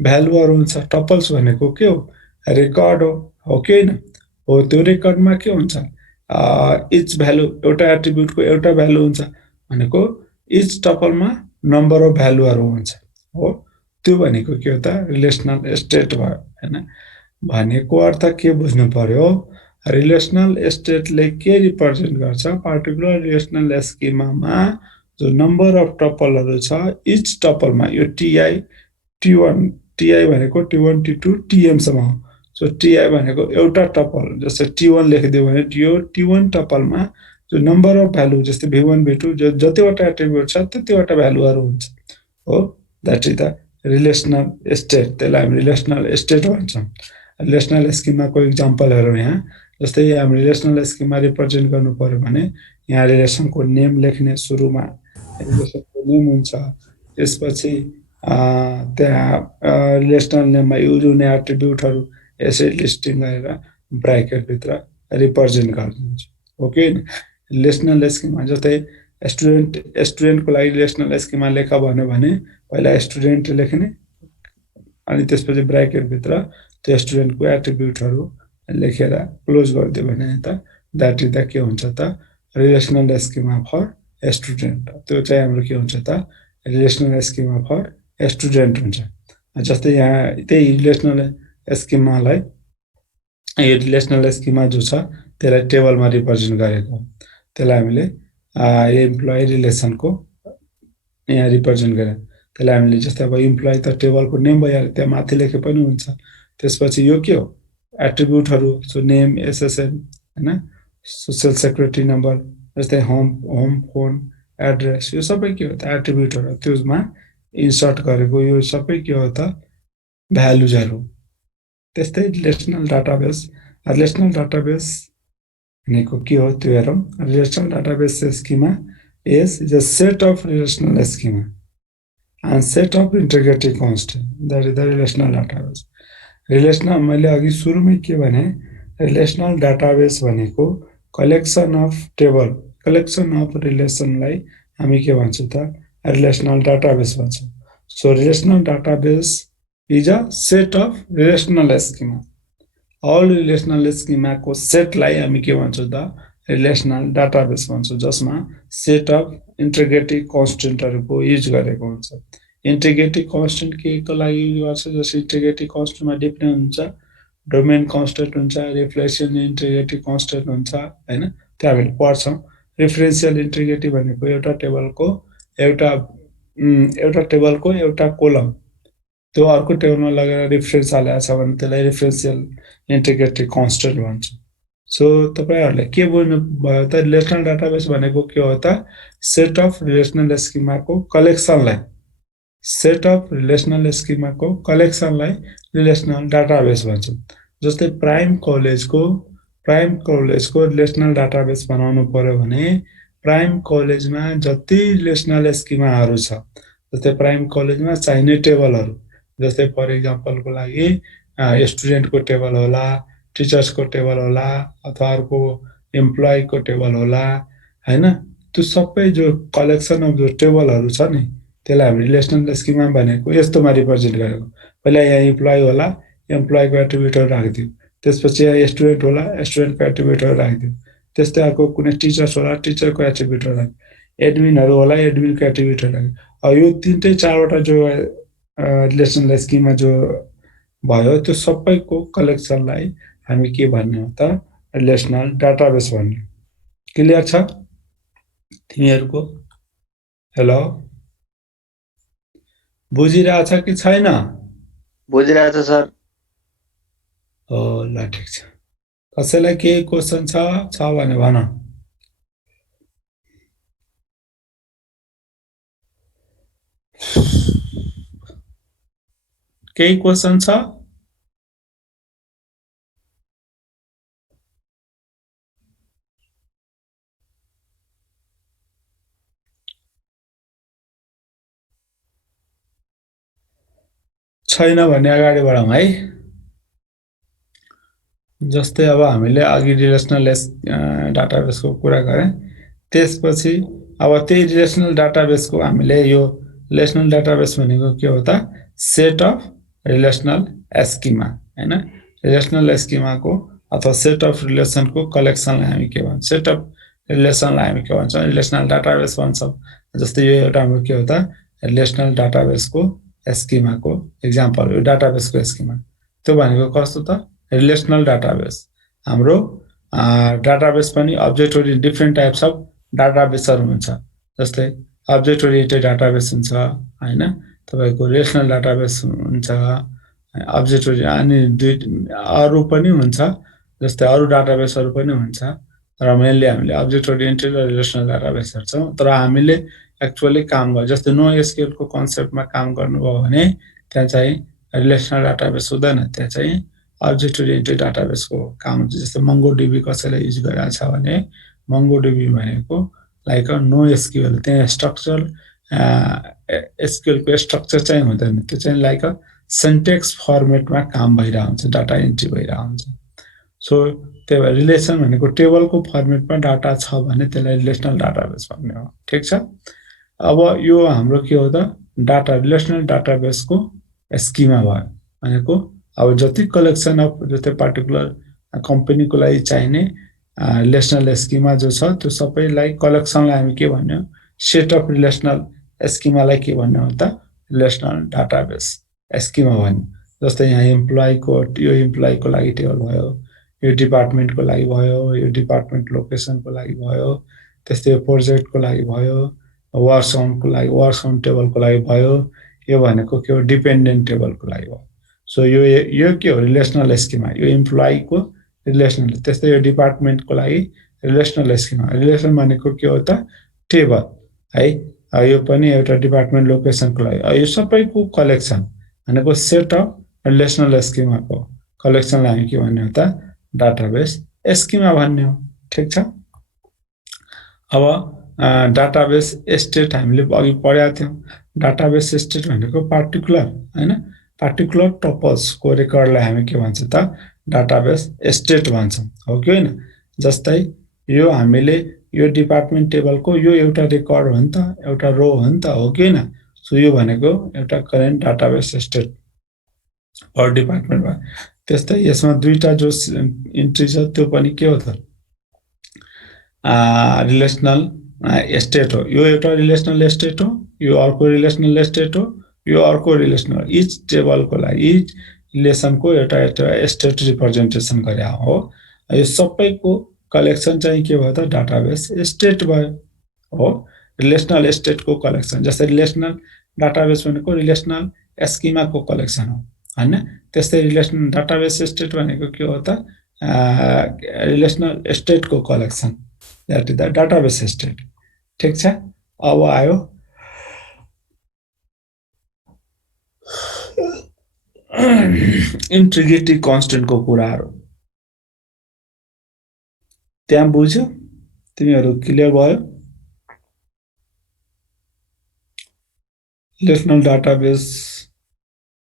भ्यालुहरू हुन्छ। टपल्स भनेको के हो रेकर्ड हो कि होइन हो। त्यो रेकर्डमा के हुन्छ इच भ्यालु एउटा एट्रिब्युटको एउटा भ्यालु हुन्छ भनेको इच टपलमा नम्बर अफ भ्यालुहरू हुन्छ हो। त्यो भनेको के हो त रिलेसनल स्टेट भयो हैन। भनेको अर्थ के बुझ्नु पर्यो रिलेसनल स्टेटले के रिप्रेजेन्ट गर्छ पर्टिकुलर रिलेसनल स्किमामा जो नम्बर अफ टपलहरु छ इच टपलमा यो टीआई टी1 टीआई भनेको टी1 टी2 टीएम सम्म हो सो टीआई भनेको एउटा टपल जस्तै टी1 लेखिदियो भने यो टी1 टपलमा जो नम्बर अफ भ्यालु जस्तै v1 v2 जतिवटा एट्रिब्युट छ त्यतिवटा भ्यालुहरु हुन्छ हो that is the relational state त्यसलाई हामी रिलेसनल स्टेट भन्छौं रिलेसनल स्किमाको एक्जाम्पल हेरौँ यहाँ जस्तै हामी रिलेसनल स्किमा रिप्रेजेन्ट गर्नु पर्यो भने यहाँ रिलेसनको नेम लेख्ने सुरुमा रिलेसनको नेम हुन्छ त्यसपछि त्यहाँ रिलेसनल नेममा युज हुने एट्रिब्युटहरु यसरी लिस्टिङ गरेर ब्र्याकेट भित्र रिप्रेजेन्ट गर्नुहुन्छ ओके रिलेसनल स्किमा जस्तै स्टुडेन्टको लागि रिलेसनल स्किमा लेख भन्यो भने पहिला स्टुडेन्ट लेख्ने अनि त्यसपछि ब्र्याकेट भित्र त्यो स्टुडेन्टको एट्रिब्युटहरु लेखेर क्लोज गरिदियो भने त दैट इज द के हुन्छ त रिलेसनल स्किमा फर स्टुडेन्ट त्यो चाहिँ हाम्रो के हुन्छ त रिलेसनल स्किमा फर स्टुडेन्ट हुन्छ जस्तै यहाँ त्यही रिलेसनल स्किमालाई यो रिलेसनल स्किमा जो छ त्यसलाई टेबलमा रिप्रेजेन्ट गरेको त्यसलाई हामीले एम्प्लोइ रिलेसनको यहाँ रिप्रेजेन्ट गरे त्यसलाई हामीले जस्तै अब एम्प्लोइ त टेबलको नेम भइहाल्यो त्यहाँ माथि लेखे पनि हुन्छ त्यसपछि यो के हो एट्रिब्युटहरु सो नेम एसएसएन हैन सोशल सेक्युरिटी नम्बर जस्तै होम फोन एड्रेस यो सबै के हो त एट्रिब्युटहरु त्यसमा इन्सर्ट गरेको यो सबै के हो त भ्यालुजहरु त्यस्तै रिलेसनल डाटाबेस भनेको के हो त्यो हेरौँ relational database schema is a set of relational schema and set of integrity constant that is the relational database relational मैले अघि सुरुमै के भने रिलेसनल डाटाबेस भनेको collection of table collection of रिलेसनलाई हामी के भन्छौं त रिलेसनल डाटाबेस भन्छौं so relational database is a set of relational schema all relational schema को सेटलाई हामी के भन्छौं त रिलेसनल डाटाबेस भन्छौं जसमा सेट अफ इन्टिग्रिटी कन्स्टेन्टहरुको युज गरेको हुन्छ इन्टिग्रिटी कन्स्टेन्ट के को लागि युज गर्छ जस्तै इन्टिग्रिटी कन्स्टेन्टमा डिफरेन्ट हुन्छ डोमेन कन्स्टेन्ट हुन्छ रिफ्लेक्सन इन्टिग्रिटी कन्स्टेन्ट हुन्छ हैन त्यो हामीले पढ्छौं रेफरेन्शियल इन्टिग्रिटी भनेको एउटा टेबलको एउटा कोलम त्यो अर्को टेबलमा लगेर रेफरेन्स हालेको छ भने त्यसलाई रेफरेन्शियल इन्टिग्रिटी कन्स्टेन्ट भन्छ सो तपाईहरुले के बुझ्नु भयो त रिलेसनल डाटाबेस भनेको के हो त सेट अफ रिलेसनल स्किमाको कलेक्सनलाई रिलेसनल डाटाबेस भन्छौं जस्तै प्राइम कलेजको रिलेसनल डाटाबेस बनाउनु पर्यो भने प्राइम कलेजमा जति रिलेसनल स्किमाहरु छ जस्तै प्राइम कलेजमा चाहिने टेबलहरु जस्तै फर एक्जाम्पलको लागि स्टुडेन्टको टेबल होला टिचर्सको टेबल होला अथवा अर्को एम्प्लोइको टेबल होला हैन त्यो सबै जो कलेक्सन अफ जो टेबलहरु छ नि त्यसलाई हामी रिलेसनल स्किमा भनेको यस्तोमा रिप्रेजेन्ट गरेको पहिला यहाँ एम्प्लोइ होला एम्प्लोइको एट्रिब्युटहरु राखिदियो त्यसपछि यहाँ स्टुडेन्ट होला स्टुडेन्टको एट्रिब्युटहरु राखिदियो त्यस्तै अर्को कुनै टिचर्स होला टिचरको एट्रिब्युटहरु राखिदियो एडमिनहरु होला एडमिनको एट्रिब्युटहरु राखिदियो यो तीनटै चारवटा जो रिलेसनल स्किमा जो भयो त्यो सबैको कलेक्सनलाई हामी के भन्ने हो त रिलेसनल डाटाबेस भन्ने क्लियर छ तिमीहरुको हेलो बुझिरहेछ कि छैन बुझिरहेछ सर हो ल ठीक छ कसैलाई केही क्वेशन छ भने भन केही क्वेशन छ छैन भने अगाडि बढौं है जस्तै अब हामीले अघि रिलेसनल डाटाबेसको कुरा गरे त्यसपछि अब त्यही रिलेसनल डाटाबेसको हामीले यो रिलेसनल डाटाबेस भनेको के हो त सेट अफ रिलेसनल स्किमा हैन रिलेसनल स्किमाको अथवा सेट अफ रिलेसनको कलेक्सनलाई हामी के भन्छौं सेट अफ रिलेसनलाई हामी के भन्छौं रिलेसनल डाटाबेस भन्छौं जस्तै यो एउटा हाम्रो के हो त रिलेसनल डाटाबेसको स्किमाको एक्जाम्पल यो डाटाबेसको स्किमा त्यो भनेको कस्तो त रिलेसनल डाटाबेस हाम्रो डाटाबेस पनि object oriented different types of डाटाबेसहरु हुन्छ जस्तै अब्जेक्ट ओरिएन्टेड डाटाबेस हुन्छ हैन तपाईको रिलेसनल डाटाबेस हुन्छ अब्जेक्ट ओरिएन्टेड अनि दुई अरु पनि हुन्छ जस्तै अरु डाटाबेसहरु पनि हुन्छ तर मेनली हामीले अब्जेक्ट ओरिएन्टेड र रिलेसनल डाटाबेस हेर्छौं तर हामीले एक्चुअली काम गर्छ जस्तै नो एसक्यूएल को कन्सेप्टमा काम गर्नुभयो भने त्यहाँ चाहिँ रिलेसनल डाटाबेस हुँदैन त्यहाँ चाहिँ अब्जेक्ट ओरिएन्टेड डाटाबेसको काम हुन्छ जस्तै मंगोडीबी कसैले युज गरिरहेछ भने मंगोडीबी भनेको लाइक अ नो एसक्यूएल त्यहाँ स्ट्रक्चर एसक्यूएल को स्ट्रक्चर चाहिँ हुँदैन त्यो चाहिँ लाइक अ सिन्टेक्स फर्मेटमा काम भइरा हुन्छ डाटा एन्ट्री भइरा हुन्छ सो त्यही भएर रिलेसन भनेको टेबलको फर्मेटमा डाटा छ भने त्यसलाई रिलेसनल डाटाबेस भन्ने हो ठीक छ अब यो हाम्रो के हो त डाटा रिलेसनल डाटाबेसको स्कीमा भयो भनेको अब जति कलेक्सन अफ जस्तै पार्टिकुलर कम्पनीको लागि चाहिने रिलेसनल स्कीमा जो छ त्यो सबैलाई कलेक्सनलाई हामी के भन्ने हो सेट अफ रिलेसनल स्कीमालाई के भन्ने हो त रिलेसनल डाटाबेस स्कीमा भन्ने जस्तै यहाँ एम्प्लोइको यो एम्प्लोइको लागि टेबल भयो यो डिपार्टमेन्टको लागि भयो यो डिपार्टमेन्ट लोकेसनको लागि भयो त्यस्तै प्रोजेक्टको लागि भयो वर्क्स अनको लागि वर्क्स अन टेबलको लागि भयो यो भनेको के हो डिपेन्डेन्ट टेबलको लागि हो सो यो के हो रिलेसनल स्कीमा यो एम्प्लोइको रिलेसनल त्यस्तै यो डिपार्टमेन्टको लागि रिलेसनल स्कीमा रिलेसन भनेको के हो त टेबल है यो पनि एउटा डिपार्टमेन्ट लोकेसनको लागि यो सबैको कलेक्सन भनेको सेट अफ रिलेसनल स्कीमाको कलेक्सनलाई हामी के भन्ने हो त डाटाबेस स्कीमा भन्ने हो ठीक छ अब डाटाबेस स्टेट हामीले अघि पढाएको थियौं डाटाबेस स्टेट भनेको पार्टिकुलर हैन पार्टिकुलर टपल्स को रेकर्डलाई हामी के भन्छ त डाटाबेस स्टेट भन्छौं हो कि हैन जस्तै यो हामीले यो डिपार्टमेन्ट टेबलको यो एउटा रेकर्ड हो नि त एउटा रो हो नि त हो कि हैन सो यो भनेको एउटा करेन्ट डाटाबेस स्टेट पर डिपार्टमेन्टमा त्यस्तै यसमा दुईटा जो इन्ट्री छ त्यो पनि के हो त रिलेसनल स्टेट हो यो एउटा रिलेसनल स्टेट हो यो अर्को रिलेसनल स्टेट हो यो अर्को रिलेसनल इच टेबलको लागि इच रिलेसनको एउटा स्टेट रिप्रेजेन्टेसन गरे हो यो सबैको कलेक्सन चाहिँ के भयो त डाटाबेस स्टेट भयो हो रिलेसनल स्टेटको कलेक्सन जस्तै रिलेसनल डाटाबेस भनेको रिलेसनल स्कीमाको कलेक्सन हो हैन त्यस्तै रिलेसनल डाटाबेस स्टेट भनेको के हो त रिलेसनल स्टेटको collection that is the database state ठीक छ अब आयो इंटीग्रिटी कांस्टेंट को कुराहरु त्यहाँ बुझ्यो तिमीहरु क्लियर भयो relational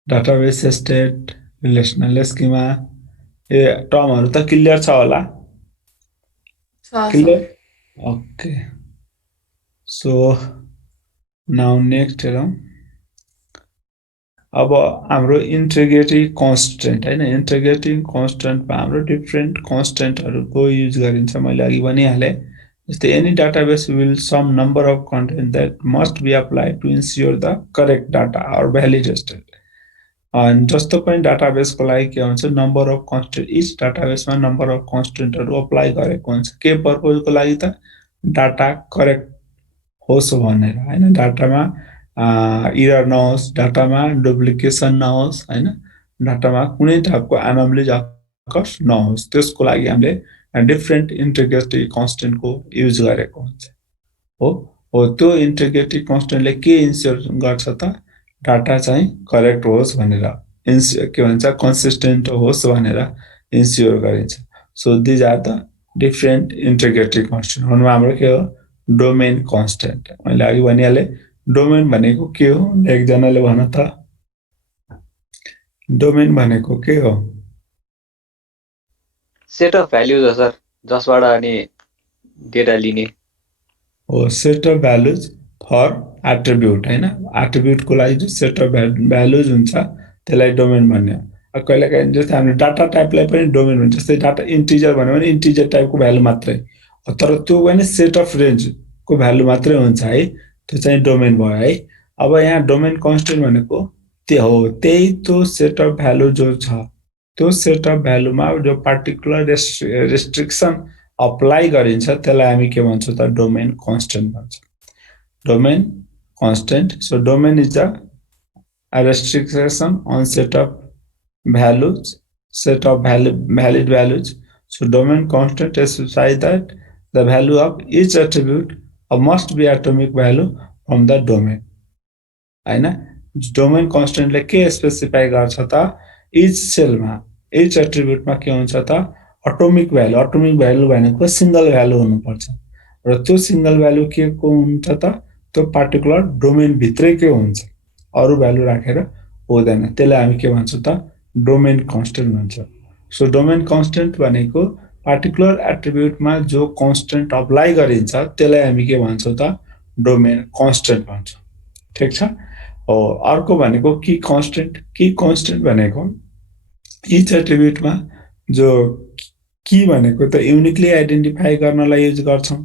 database state relational schema ए टर्महरु त क्लियर छ होला clear okay so now next हेरौं अब हाम्रो इंटीग्रिटी कांस्टेंट हैन इंटीग्रिटी कांस्टेंटमा हाम्रो डिफरेंट कांस्टेंटहरुको युज गरिन्छ मैले अघि भनिहाले जस्तै any database will some number of content that must be applied to ensure the correct data or valid state and जस्तो पनि database को लागि के हुन्छ नम्बर अफ कांस्टेंट इच डाटाबेसमा नम्बर अफ कांस्टेंटहरु अप्लाई गरेको हुन्छ के पर्पजको लागि त डाटा करेक्ट होस् भनेर हैन डाटामा एरर नहोस् डाटामा डुप्लिकेसन नहोस् हैन डाटामा कुनै टाइपको एनोमलिज अकर्स नहोस् त्यसको लागि हामीले डिफरेंट इंटीग्रिटी कांस्टेंट को युज गरेको हुन्छ हो त्यो इंटीग्रिटी कांस्टेंटले के इन्स्योर गर्छ त डाटा चाहिँ करेक्ट होस् भनेर के भन्छ कन्सिस्टेन्ट होस् भनेर इन्स्योर गरिन्छ so these are the different integrity constant हाम्रो के हो डोमेन कांस्टेंट मैले अघि भनिहाले डोमेन भनेको के हो एकजनाले भन त डोमेन भनेको के हो सेट अफ भ्यालुज हो सर जसबाट अनि डेटा लिने हो set of values for attribute हैन एट्रिब्युट को लागि सेट अफ भ्यालुज हुन्छ त्यसलाई डोमेन भन्ने हो कहिलेकाहीँ जस्तै हामीले डाटा टाइपलाई पनि डोमेन भन्छ जस्तै डाटा इन्टिजर भन्यो भने इन्टिजर टाइपको भ्यालु मात्रै तर त्यो पनि सेट अफ रेन्ज को भ्यालु मात्रै हुन्छ है त्यो चाहिँ डोमेन भयो है अब यहाँ डोमेन कांस्टेंट भनेको त्यो हो त्यही त्यो सेट अफ भ्यालु जो छ त्यो सेट अफ भ्यालुमा जो पार्टिकुलर रेस्ट्रिक्सन अप्लाई गरिन्छ त्यसलाई हामी के भन्छौँ त डोमेन कन्स्टेन्ट भन्छौँ domain constant. So domain is a restriction on set of values, valid values. So domain constant specifies that the value of each attribute must be atomic value from the domain. हैन domain कन्स्टेन्टले के specify गर्छ त each सेलमा each एट्रिब्युटमा के हुन्छ त atomic value भनेको single value हुनुपर्छ र त्यो सिंगल भ्यालु के को हुन्छ त त्यो पार्टिकुलर डोमेन भित्रैकै हुन्छ अरु भ्यालु राखेर हुँदैन त्यसलाई हामी के भन्छौं त डोमेन कन्स्टेन्ट भन्छौं सो डोमेन कन्स्टेन्ट भनेको पार्टिकुलर एट्रिब्युटमा जो कन्स्टेन्ट अप्लाई गरिन्छ त्यसलाई हामी के भन्छौं त डोमेन कन्स्टेन्ट भन्छौं ठीक छ अर्को भनेको की कन्स्टेन्ट भनेको इच एट्रिब्युटमा जो की भनेको त युनिकली आइडेन्टिफाई गर्नलाई युज गर्छौं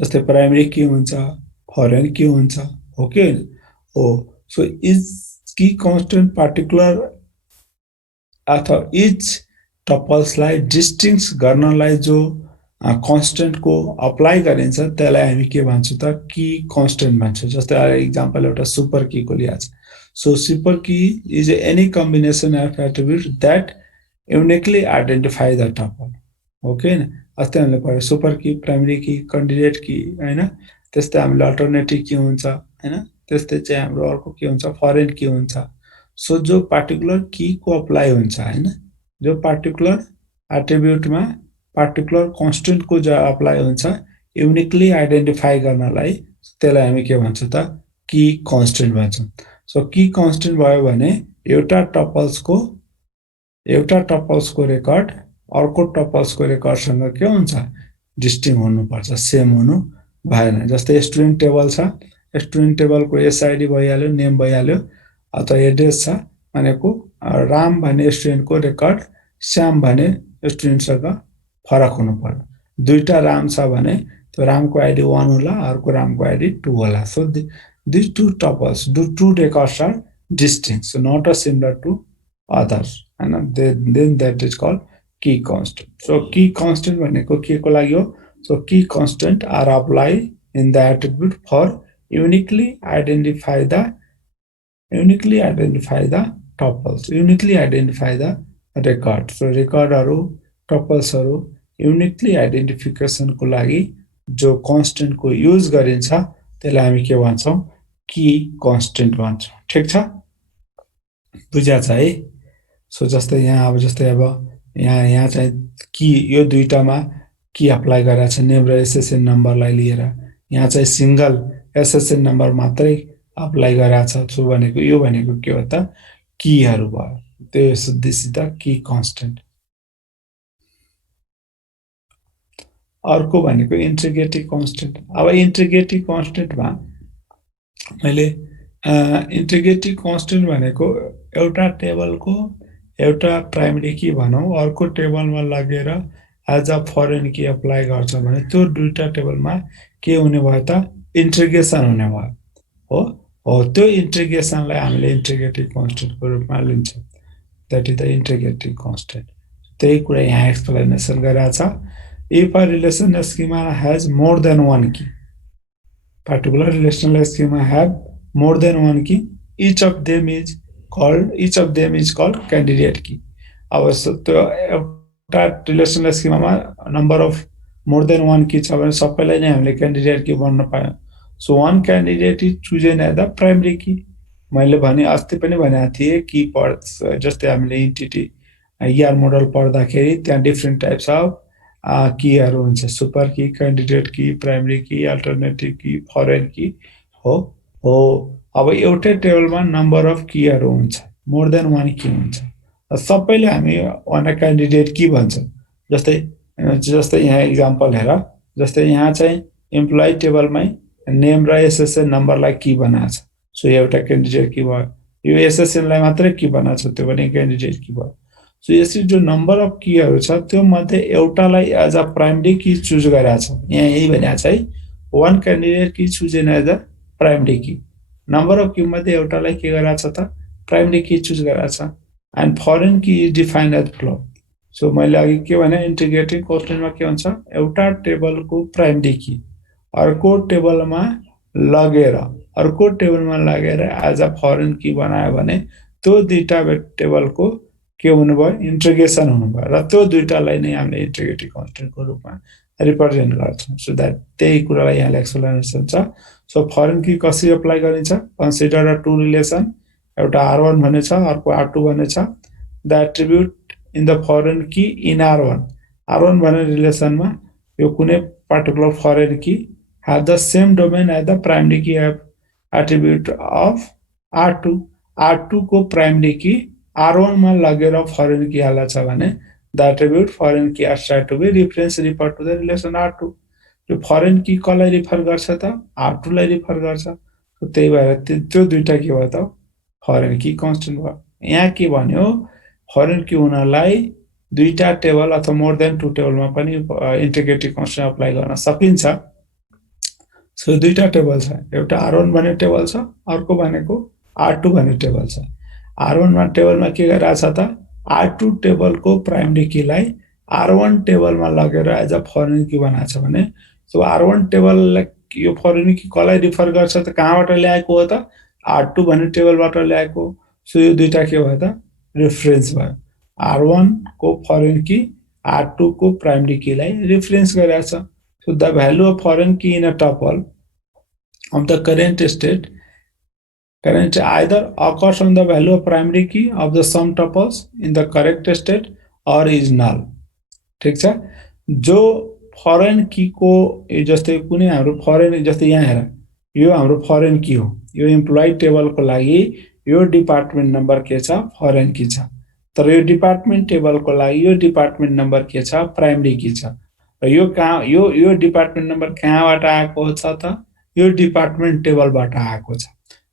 जस्तै प्राइमरी की हुन्छ फरेन की हुन्छ हो के हो सो इच की कन्स्टेन्ट पार्टिकुलर अथवा इच टपल्सलाई डिस्टिंक्स गर्नलाई जो कन्स्टेन्ट को अप्लाई गरिन्छ त्यसलाई हामी के भन्छौं त की कन्स्टेन्ट भन्छौं जस्तै एक्जाम्पल एउटा सुपर की को लिया छ so super key is any combination of attribute that uniquely identify the tuple okay न अस्ति हामीले पढ्यो super key primary key candidate key हैन त्यस्तै हामीले अल्टरनेटिभ की हुन्छ हैन त्यस्तै चाहिँ हाम्रो अर्को के हुन्छ फरेन की हुन्छ सो जो पार्टिकुलर की को अप्लाई हुन्छ हैन जो पार्टिकुलर एट्रिब्युटमा पार्टिकुलर कन्स्टेन्ट को जो अप्लाई हुन्छ युनिकली आइडेन्टिफाई गर्नलाई त्यसलाई हामी के भन्छौं त की कन्स्टेन्ट भन्छौं सो की कन्स्टेन्ट भयो भने एउटा टपल्स को रेकर्ड अर्को टपल्स को रेकर्डसँग के हुन्छ डिस्टिंक्ट हुनुपर्छ सेम हुनु भएन जस्तै स्टुडेन्ट टेबल छ स्टुडेन्ट टेबल को एसआईडी भइहाल्यो नेम भइहाल्यो अथवा एड्रेस छ भनेको राम भन्ने स्टुडेन्ट को रेकर्ड श्याम भन्ने स्टुडेन्टसँग फरक हुनु पर्यो दुईटा राम छ भने त्यो रामको आईडी 1 होला अर्को रामको आईडी 2 होला so these two tuples two records are distinct so not a similar to others and then that is called key constant so key constant भनेको के को लागि हो so key constant are applied in the attribute for uniquely identify the tuples uniquely identify the record so record हरु tuples हरु uniquely identification को लागि जो constant को यूज गरिन्छ त्यसलाई हामी के भन्छौं की कन्स्टेन्ट भन्छौं ठीक छ बुझ्या छ है सो जस्तै यहाँ यहाँ चाहिँ की यो दुईटामा की अप्लाई गरेको छ नेम र एसएसएन नम्बरलाई लिएर यहाँ चाहिँ सिंगल एसएसएन नम्बर मात्रै अप्लाई गरेको छ सो भनेको यो भनेको के हो त कीहरु भयो त्यो this is the key constant अर्को भनेको इन्टिग्रेटिभ कन्स्टेन्ट अब इन्टिग्रेटिभ कन्स्टेन्टमा मैले इन्टिग्रेटिभ कन्स्टेन्ट भनेको एउटा टेबलको एउटा प्राइमरी की भनौं अर्को टेबलमा लगेर as a foreign key apply गर्छ भने त्यो दुईटा टेबलमा के हुने भयो त इन्टिग्रेसन हुने भयो हो त्यो इन्टिग्रेसनलाई हामीले इन्टिग्रेटिभ कन्स्टेन्टको रूपमा लिन्छौं that is the integrative constant त्यही कुरा यहाँ एक्सप्लेनेसन गरिरहेछ if a relational schema has more than one key particular relational schema have more than one key each of them is called candidate key अब त्यो एउटा relational schema मा number of more than one key छ भने सबैलाई नै हामीले candidate key भन्न पायौं so one candidate is chosen as the primary key मैले भने अस्ति पनि भनेको थिए की जस्तै हामीले entity ER मोडल पढ्दाखेरि त्यहाँ डिफरेंट टाइप्स अफ कीहरु हुन्छ सुपर की कैन्डिडेट की प्राइमरी की अल्टरनेटिभ की फरेन की हो अब एउटै टेबलमा नम्बर अफ कीहरु हुन्छ मोर देन वन की हुन्छ सबैले हामी वन क्यान्डिडेट की भन्छौं जस्तै यहाँ एक्जाम्पल हेर जस्तै यहाँ चाहिँ एम्प्लोइ टेबलमै नेम र एसएसएन नम्बरलाई की बनाछ सो एउटा क्यान्डिडेट की भयो यो एसएसएन लाई मात्रै की बनाछ त्यो पनि क्यान्डिडेट की भयो सो यसरी जो नम्बर अफ कीहरु छ त्यो मध्ये एउटालाई as a primary key choose गरेको छ यहाँ यही भनेको छ है one candidate key chosen as a primary key number of key मध्ये एउटालाई के गरेको छ त प्राइमरी की चुज गरेको छ and foreign key is defined as float so मैले अघि के भने इन्टिग्रेटिङ कन्स्टेन्टमा के हुन्छ एउटा टेबलको प्राइमरी की अर्को टेबलमा लगेर एज अ फरेन की बनायो भने त्यो दुईटा टेबलको के हुनुभयो इन्टिग्रेसन हुनुभयो र त्यो दुईटालाई नै हामीले इन्टिग्रेटिङ कन्स्टेन्टको रूपमा रिप्रेजेन्ट गर्छौँ सो द्याट त्यही कुरालाई यहाँ एक्सप्लेनेसन छ सो फरेन की कसरी अप्लाई गरिन्छ कन्सिडर अ टु रिलेसन एउटा R1 भन्ने छ अर्को R2 भन्ने छ the attribute in the foreign key in R1 भन्ने रिलेसनमा यो कुनै particular foreign key have the same domain as the primary key attribute of R2 R2 को प्राइमरी की R1 मा लगेर फरेन की हाल्ला छ भने the attribute foreign key aside to be reference refer to the relation R2 यो foreign की कसलाई refer गर्छ त R2 लाई रिफर गर्छ त्यही भएर त्यो दुईटा के भयो त फरेन की कन्स्टेन्ट भयो यहाँ के भन्यो फरेन की हुनलाई दुईटा टेबल अथवा मोर देन टु टेबलमा पनि इन्टिग्रेटिभ कन्स्टेन्ट अप्लाई गर्न सकिन्छ सो दुईटा टेबल छ एउटा R1 भन्ने टेबल छ अर्को भनेको R2 भन्ने टेबल छ R1 मा टेबलमा के गरिरहेछ त R2 टेबलको प्राइमरी कीलाई R1 टेबलमा लगेर एज अ फरेन की बनाएको छ भने सो R1 टेबललाई यो फरेन की कसलाई रिफर गर्छ त कहाँबाट ल्याएको हो त R2 भन्ने टेबलबाट ल्याएको सो यो दुईटा के भयो त रेफरेन्स भयो R1 को फरेन की R2 को प्राइमरी कीलाई रेफरेन्स गरिरहेछ so the value of foreign key in a tuple of the current state current either occurs on the value of primary key of the sum tuples in the correct state or is null ठीक छ जो foreign की को जस्तै कुनै हाम्रो foreign जस्तै यहाँ हेर यो हाम्रो फरेन की हो यो एम्प्लोइ टेबलको लागि यो डिपार्टमेन्ट नम्बर के छ फरेन की छ तर यो डिपार्टमेन्ट टेबलको लागि यो डिपार्टमेन्ट नम्बर के छ प्राइमरी की छ र यो कहाँ यो डिपार्टमेन्ट नम्बर कहाँबाट आएको छ त यो डिपार्टमेन्ट टेबलबाट आएको छ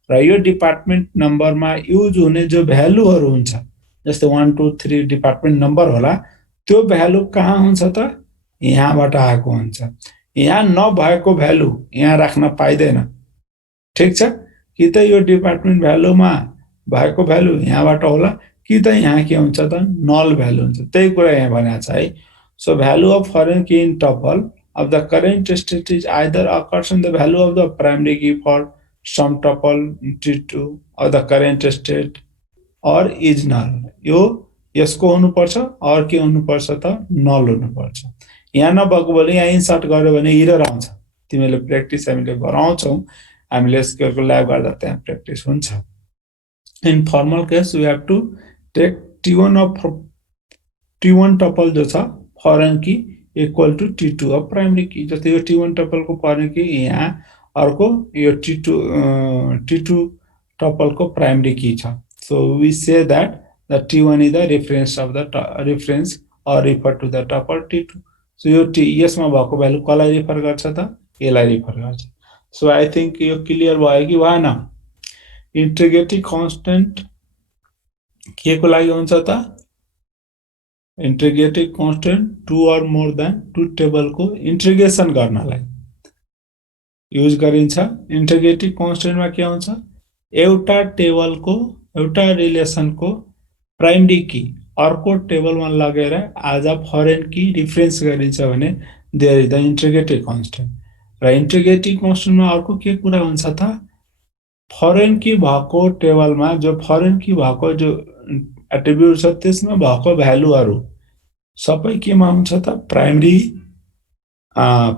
र यो डिपार्टमेन्ट नम्बरमा युज हुने जो भ्यालुहरु हुन्छ जस्तै 1 2 3 डिपार्टमेन्ट नम्बर होला त्यो भ्यालु कहाँ हुन्छ त यहाँबाट आएको हुन्छ यहाँ नभएको भ्यालु यहाँ राख्न पाइदैन ठीक छ कि त यो डिपार्टमेन्ट भ्यालुमा भएको भ्यालु यहाँबाट होला कि त यहाँ के हुन्छ त नल भ्यालु हुन्छ त्यही कुरा यहाँ भनेको छ है so value of foreign key in tuple of the current state is either occurs in the value of the primary key for some tuple T2 or the current state or is null यो यसको हुनुपर्छ और के हुनुपर्छ त नल हुनुपर्छ यहाँ नभएको भने यहाँ इन्सर्ट गर्यो भने एरर आउँछ तिमीले प्र्याक्टिस हामीले गराउँछौ हामीले यसको ल्याब गर्दा त्यहाँ प्र्याक्टिस हुन्छ in formal case we have to take T1 of T1 tuple जो छ foreign key equal to T2 of primary key जस्तै यो T1 tuple को फरेन की यहाँ अर्को यो T2 tuple को primary key छ so we say that the T1 is the reference of the reference or refer to the tuple T2 so यो यसमा भएको भ्यालु कसलाई रिफर गर्छ त यसलाई रिफर गर्छ so I think यो क्लियर भयो कि भएन इन्टिग्रेटिभ कन्स्टेन्ट के को लागि हुन्छ त integrative constant 2 or more than 2 table को इंटीग्रेशन गर्नलाई युज गरिन्छ इंटीग्रेटिव कांस्टेंट मा के हुन्छ एउटा टेबल को एउटा रिलेसन को प्राइमरी की अर्को टेबलमा लगेर as a foreign key reference गरिन्छ भने there is the integrative constant र इंटीग्रेटिव कांस्टेंट मा अर्को के कुरा हुन्छ त फरेन की भएको टेबलमा जो फरेन की भएको जो एट्रिब्युट छ त्यसमा भएको भ्यालुहरु सबै केमा हुन्छ त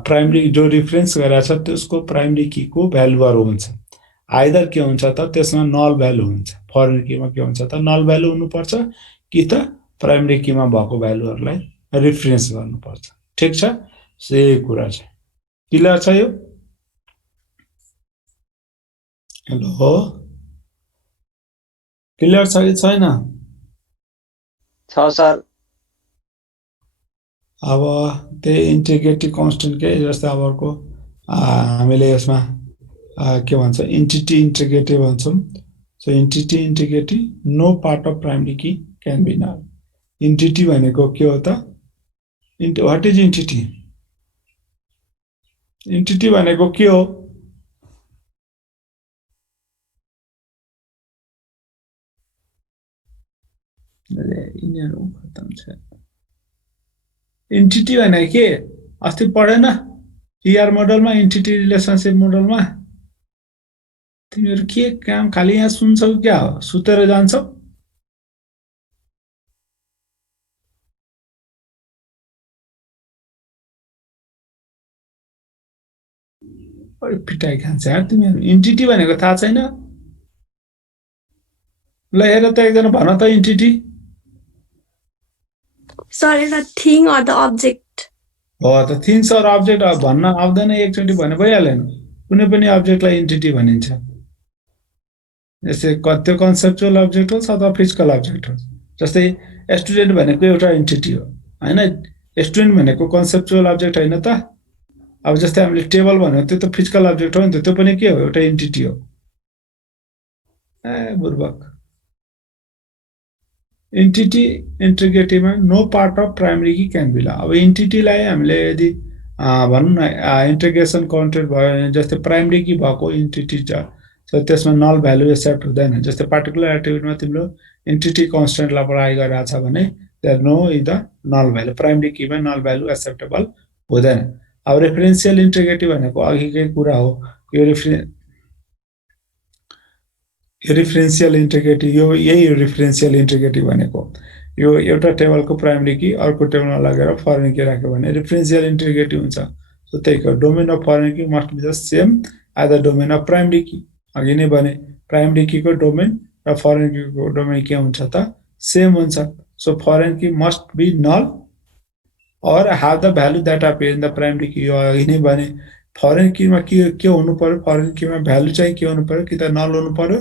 प्राइमरी जो रिफरेन्स गरेछ त्यसको प्राइमरी की को भ्यालुहरु हुन्छ आइदर के हुन्छ त त्यसमा नल भ्यालु हुन्छ फरेन कीमा के हुन्छ त नल भ्यालु हुनु पर्छ कि त प्राइमरी कीमा भएको भ्यालुहरुलाई रिफरेन्स गर्नु पर्छ ठीक छ यही कुरा छ क्लियर छ यो हेलो क्लियर छ कि छैन छ सर अब त्यही इन्टिग्रेटिभ कन्स्टेन्ट के जस्तै अबको हामीले यसमा के भन्छ एन्टिटी इन्टिग्रेटिभ भन्छौं so entity integrative no part of primary key can be null entity भनेको के हो त व्हाट इज एन्टिटी एन्टिटी भनेको के हो यिनीहरू खतम छ एन्टिटी भने के अस्ति पढेन ईआर मोडलमा एन्टिटी रिलेसनशिप मोडलमा तिमीहरू के काम खाली यहाँ सुन्छौ क्या हो सुतेर जान्छौ पिटाइ खान्छ यार तिमीहरू एन्टिटी भनेको थाहा छैन ल हेर त एकजना भन त entity Sir, is a thing or the object? हो त थिङ्स अर अब्जेक्ट भन्न आउँदैन एकचोटि भने भइहालेन कुनै पनि अब्जेक्टलाई एन्टिटी भनिन्छ जस्तै त्यो कन्सेप्चुअल अब्जेक्ट होस् अथवा फिजिकल अब्जेक्ट होस् जस्तै स्टुडेन्ट भनेको एउटा एन्टिटी हो होइन स्टुडेन्ट भनेको कन्सेप्चुअल अब्जेक्ट होइन त अब जस्तै हामीले टेबल भन्यो त्यो त फिजिकल अब्जेक्ट हो नि त त्यो पनि के हो एउटा एन्टिटी हो ए बुर्बक एन्टिटी इन्टिग्रेटीमा no part of primary key can be ल अब एन्टिटीलाई हामीले यदि भनौँ न इन्टिग्रेसन काउन्टेड भयो भने जस्तै प्राइमरी की भएको एन्टिटी छ त्यसमा नल भ्यालु एक्सेप्ट हुँदैन जस्तै पार्टिकुलर एक्टिभिटीमा तिम्रो एन्टिटी कन्स्टेन्टलाई प्रयोग गरिरहेको छ भने there no in the null value primary कीमा नल भ्यालु एक्सेप्टेबल हुँदैन अब रेफरेन्सियल इन्टिग्रिटी भनेको अघिकै कुरा हो यो रेफरेन्सियल इन्टिग्रिटी यो यही रेफरेन्सियल इन्टिग्रिटी भनेको यो एउटा टेबलको प्राइमरी की अर्को टेबलमा लगेर फरेन की राख्यो भने रेफरेन्सियल इन्टिग्रिटी हुन्छ सो त्यही domain of foreign key must be the same as the domain of primary key अघि नै भने प्राइमरी की को डोमेन र फरेन की को डोमेन के हुन्छ त सेम हुन्छ so foreign key must be null और have the value that appear in the primary key यो अघि नै भने फरेन कीमा के हुनु पर्यो फरेन कीमा भ्यालु चाहिँ के हुनु पर्यो कि त नल हुनु पर्यो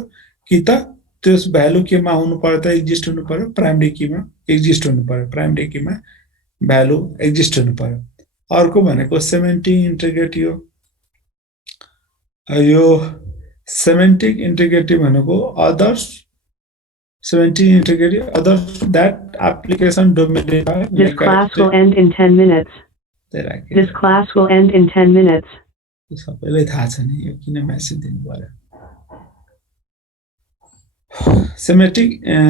कि त त्यस भ्यालु केमा हुनु पर्यो त एक्जिस्ट हुनु पर्यो प्राइमरी कीमा एक्जिस्ट हुनु पर्यो प्राइमरी कीमा भ्यालु एक्जिस्ट हुनु पर्यो अर्को भनेको सेमेन्टिक इन्टिग्रिटी हो यो सेमेन्टिक इन्टिग्रिटी भनेको others semantic integrity other that application domain This class will end in 10 minutes. This class will end in 10 minutes. सबैलाई थाहा छ नि यो किन मेसेज दिनु पर्यो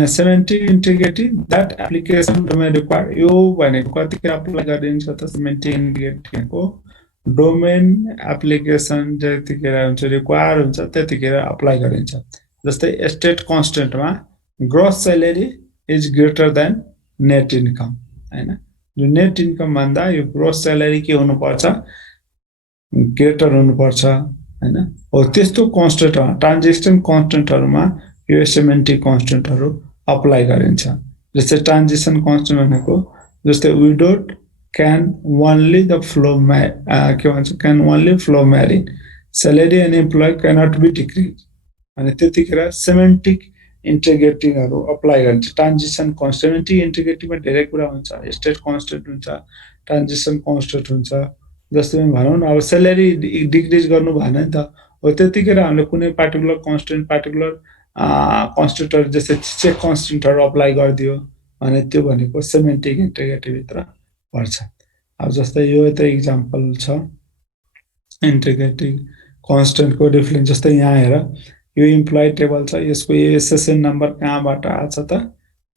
semantic integrity that application domain require यो भनेको कतिखेर अप्लाई गरिन्छ त semantic integrity को डोमेन एप्लिकेसन जतिखेर हुन्छ रिक्वायर हुन्छ त्यतिखेर अप्लाई गरिन्छ जस्तै state कन्स्टेन्टमा gross salary is greater than net income हैन जो नेट इन्कम भन्दा यो ग्रोस स्यालेरी के हुनु पर्छ ग्रेटर हुनु पर्छ हैन हो त्यस्तो कन्स्टेन्ट ट्रान्जेक्सन कन्स्टेन्टहरुमा यो सेमेन्टिक कन्स्टेन्टहरु अप्लाई गरिन्छ जस्तै ट्रान्जेक्सन कन्स्टेन्ट भनेको जस्तै widowed can only the flow के भन्छ can only flow married salary and employee cannot be decreased अनि त्यतिखेर सेमेन्टिक इन्टिग्रिटीहरु अप्लाई गरिन्छ ट्रान्जिसन कन्स्टेन्ट इन्टिग्रिटीमा धेरै कुरा हुन्छ स्टेट कन्स्टेन्ट हुन्छ ट्रान्जिसन कन्स्टेन्ट हुन्छ जस्तै भनौं न अब स्यालेरी डिक्रिज गर्नु भएन नि त हो त्यतिखेर हामीले कुनै पार्टिकुलर कन्स्टेन्टहरु जस्तै चेक कन्स्टेन्टहरु अप्लाई गरिदियो भने त्यो भनेको सेमेन्टिक इन्टिग्रिटी भित्र पर्छ अब जस्तै यो त एक्जाम्पल छ इन्टिग्रिटी कन्स्टेन्टको डिफरेन्स जस्तै यहाँ हेर यो इम्प्लोइ टेबल छ यसको एसएसएन नम्बर कहाँबाट आछ त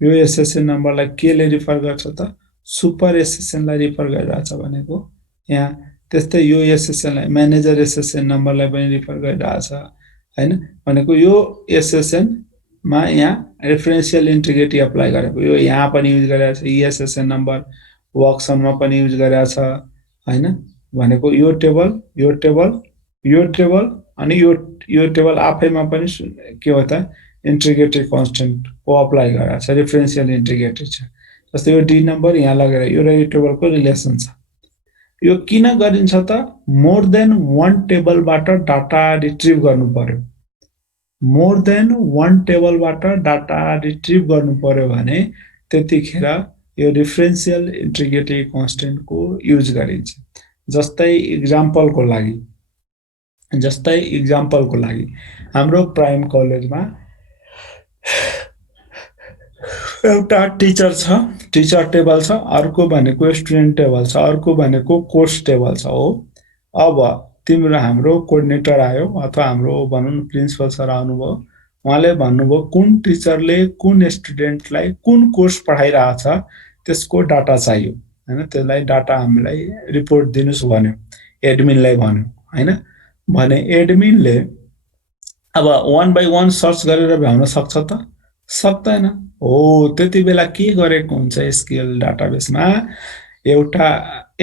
यो एसएसएन नम्बरलाई केले रिफर गर्छ त सुपर एसएसएन लाई रिफर गरिरहेछ भनेको यहाँ त्यस्तै यो एसएसएन लाई म्यानेजर एसएसएन नम्बरलाई पनि रिफर गरिरहेछ हैन भनेको यो एसएसएन मा यहाँ रेफरेन्शियल इन्टिग्रिटी अप्लाई गरेको यो यहाँ पनि युज गरिरहेछ एसएसएन नम्बर वर्कसनमा पनि युज गरिरहेछ हैन भनेको यो टेबल अनि यो टेबल आफैमा पनि के हो त इन्टिग्रिटी कन्स्टेन्ट को अप्लाई गरेको छ रेफरेन्शियल इन्टिग्रिटी छ जस्तै यो डी नम्बर यहाँ लगेर यो र यो टेबलको रिलेसन छ यो किन गरिन्छ त मोर देन वन टेबलबाट डाटा रिट्रिभ गर्नु पर्यो मोर देन वन टेबलबाट डाटा रिट्रिभ गर्नु पर्यो भने त्यतिखेर यो रेफरेन्शियल इन्टिग्रिटी कन्स्टेन्ट को युज गरिन्छ जस्तै एक्जाम्पलको लागि हाम्रो प्राइम कलेजमा एउटा टिचर छ टिचर टेबल छ अर्को भनेको स्टुडेन्ट टेबल छ अर्को भनेको कोर्स टेबल छ हो अब तिम्रो हाम्रो कोअर्डिनेटर आयो अथवा हाम्रो भनौं प्रिन्सिपल सर आउनुभयो उहाँले भन्नुभयो कुन टिचरले कुन स्टुडेन्टलाई कुन कोर्स पढाइरहेछ त्यसको डाटा चाहियो हैन त्यसलाई डाटा हामीलाई रिपोर्ट दिनुस् भन्यो एडमिनलाई भन्यो हैन भने एडमिनले अब 1 by 1 सर्च गरेर भ्याउन सक्छ त सक्दैन हो त्यति बेला के गरेको हुन्छ एसक्यूएल डाटाबेसमा एउटा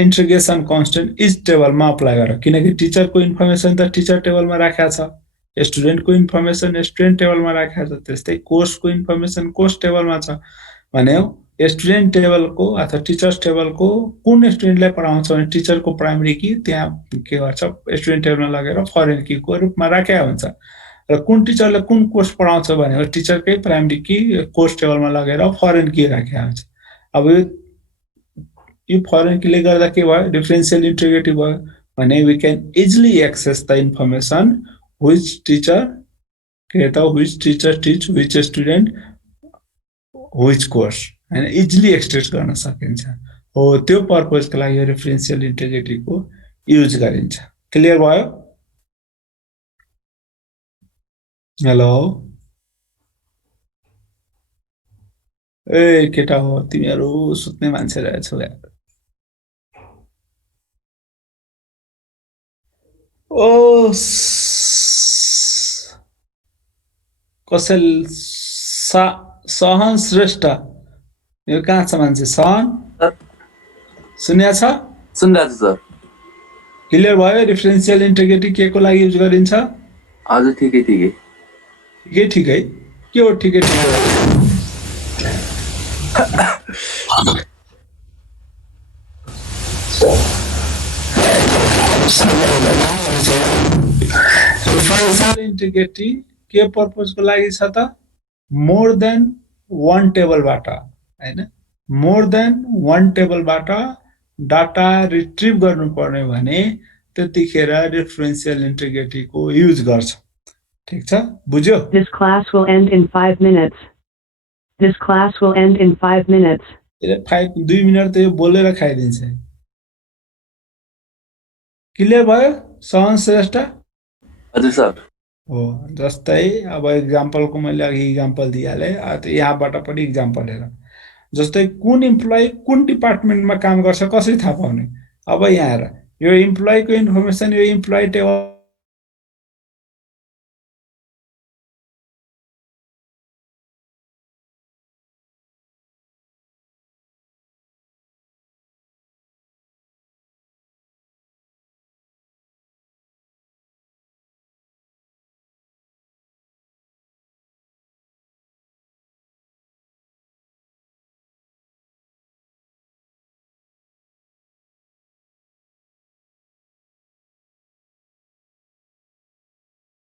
इन्टिग्रेसन कन्स्टेन्ट इच टेबलमा अप्लाई गर किनकि टिचरको इन्फर्मेसन त टिचर टेबलमा राखेको छ स्टुडेन्टको इन्फर्मेसन स्टुडेन्ट टेबलमा राखेको छ त्यस्तै कोर्सको इन्फर्मेसन कोर्स टेबलमा छ भने स्टुडेन्ट टेबलको अथवा टिचर्स टेबलको कुन स्टुडेन्टलाई पढाउँछ भने टिचरको प्राइमरी की त्यहाँ के गर्छ स्टुडेन्ट टेबलमा लगेर फरेन कीको रूपमा राखेको हुन्छ र कुन टिचरले कुन कोर्स पढाउँछ भने टिचरकै प्राइमरी की कोर्स टेबलमा लगेर फरेन की राखेको हुन्छ अब यो फरेन कीले गर्दा के भयो डिफरेन्शियल इन्टिग्रेटिभ भयो भने we can easily access the information which teacher which teacher teach which student which course and easily extract गर्न सकिन्छ हो त्यो पर्पजको लागि यो रेफरेन्शियल इन्टिग्रिटी को युज गरिन्छ क्लियर भयो हेलो ए केटा हो तिमीहरु सुत्ने मान्छे रहेछौ यार ओ कसल सहन श्रेष्ठ यो कहाँ छ मान्छे सहन सुन्या छ सुनिरहेको छु सर क्लियर भयो रेफरेन्शियल इन्टिग्रिटी के को लागि युज गरिन्छ हजुर ठिकै ठिकै ठिकै के हो ठिकै रेफरेन्शियल इन्टिग्रिटी के पर्पजको लागि छ त मोर देन वन टेबलबाट हैन मोर देन वन टेबलबाट डाटा रिट्रिभ गर्नुपर्ने भने त्यतिखेर रेफरेन्शियल इन्टिग्रिटी को युज गर्छ ठीक छ बुझ्यो This class will end in 5 minutes. This class will end in 5 minutes. 2 minute त यो बोलेर खाइदिन्छ क्लियर भयो सहन श्रेष्ठ हजुर सर हो जस्तै अब एक्जाम्पलको मैले अघि एक्जाम्पल दिइहालेँ यहाँबाट पनि एक्जाम्पल हेर जस्तै कुन इम्प्लोइ कुन डिपार्टमेन्टमा काम गर्छ कसरी थाहा पाउने अब यहाँ हेर यो इम्प्लोइको इन्फर्मेसन यो इम्प्लोइ टेबल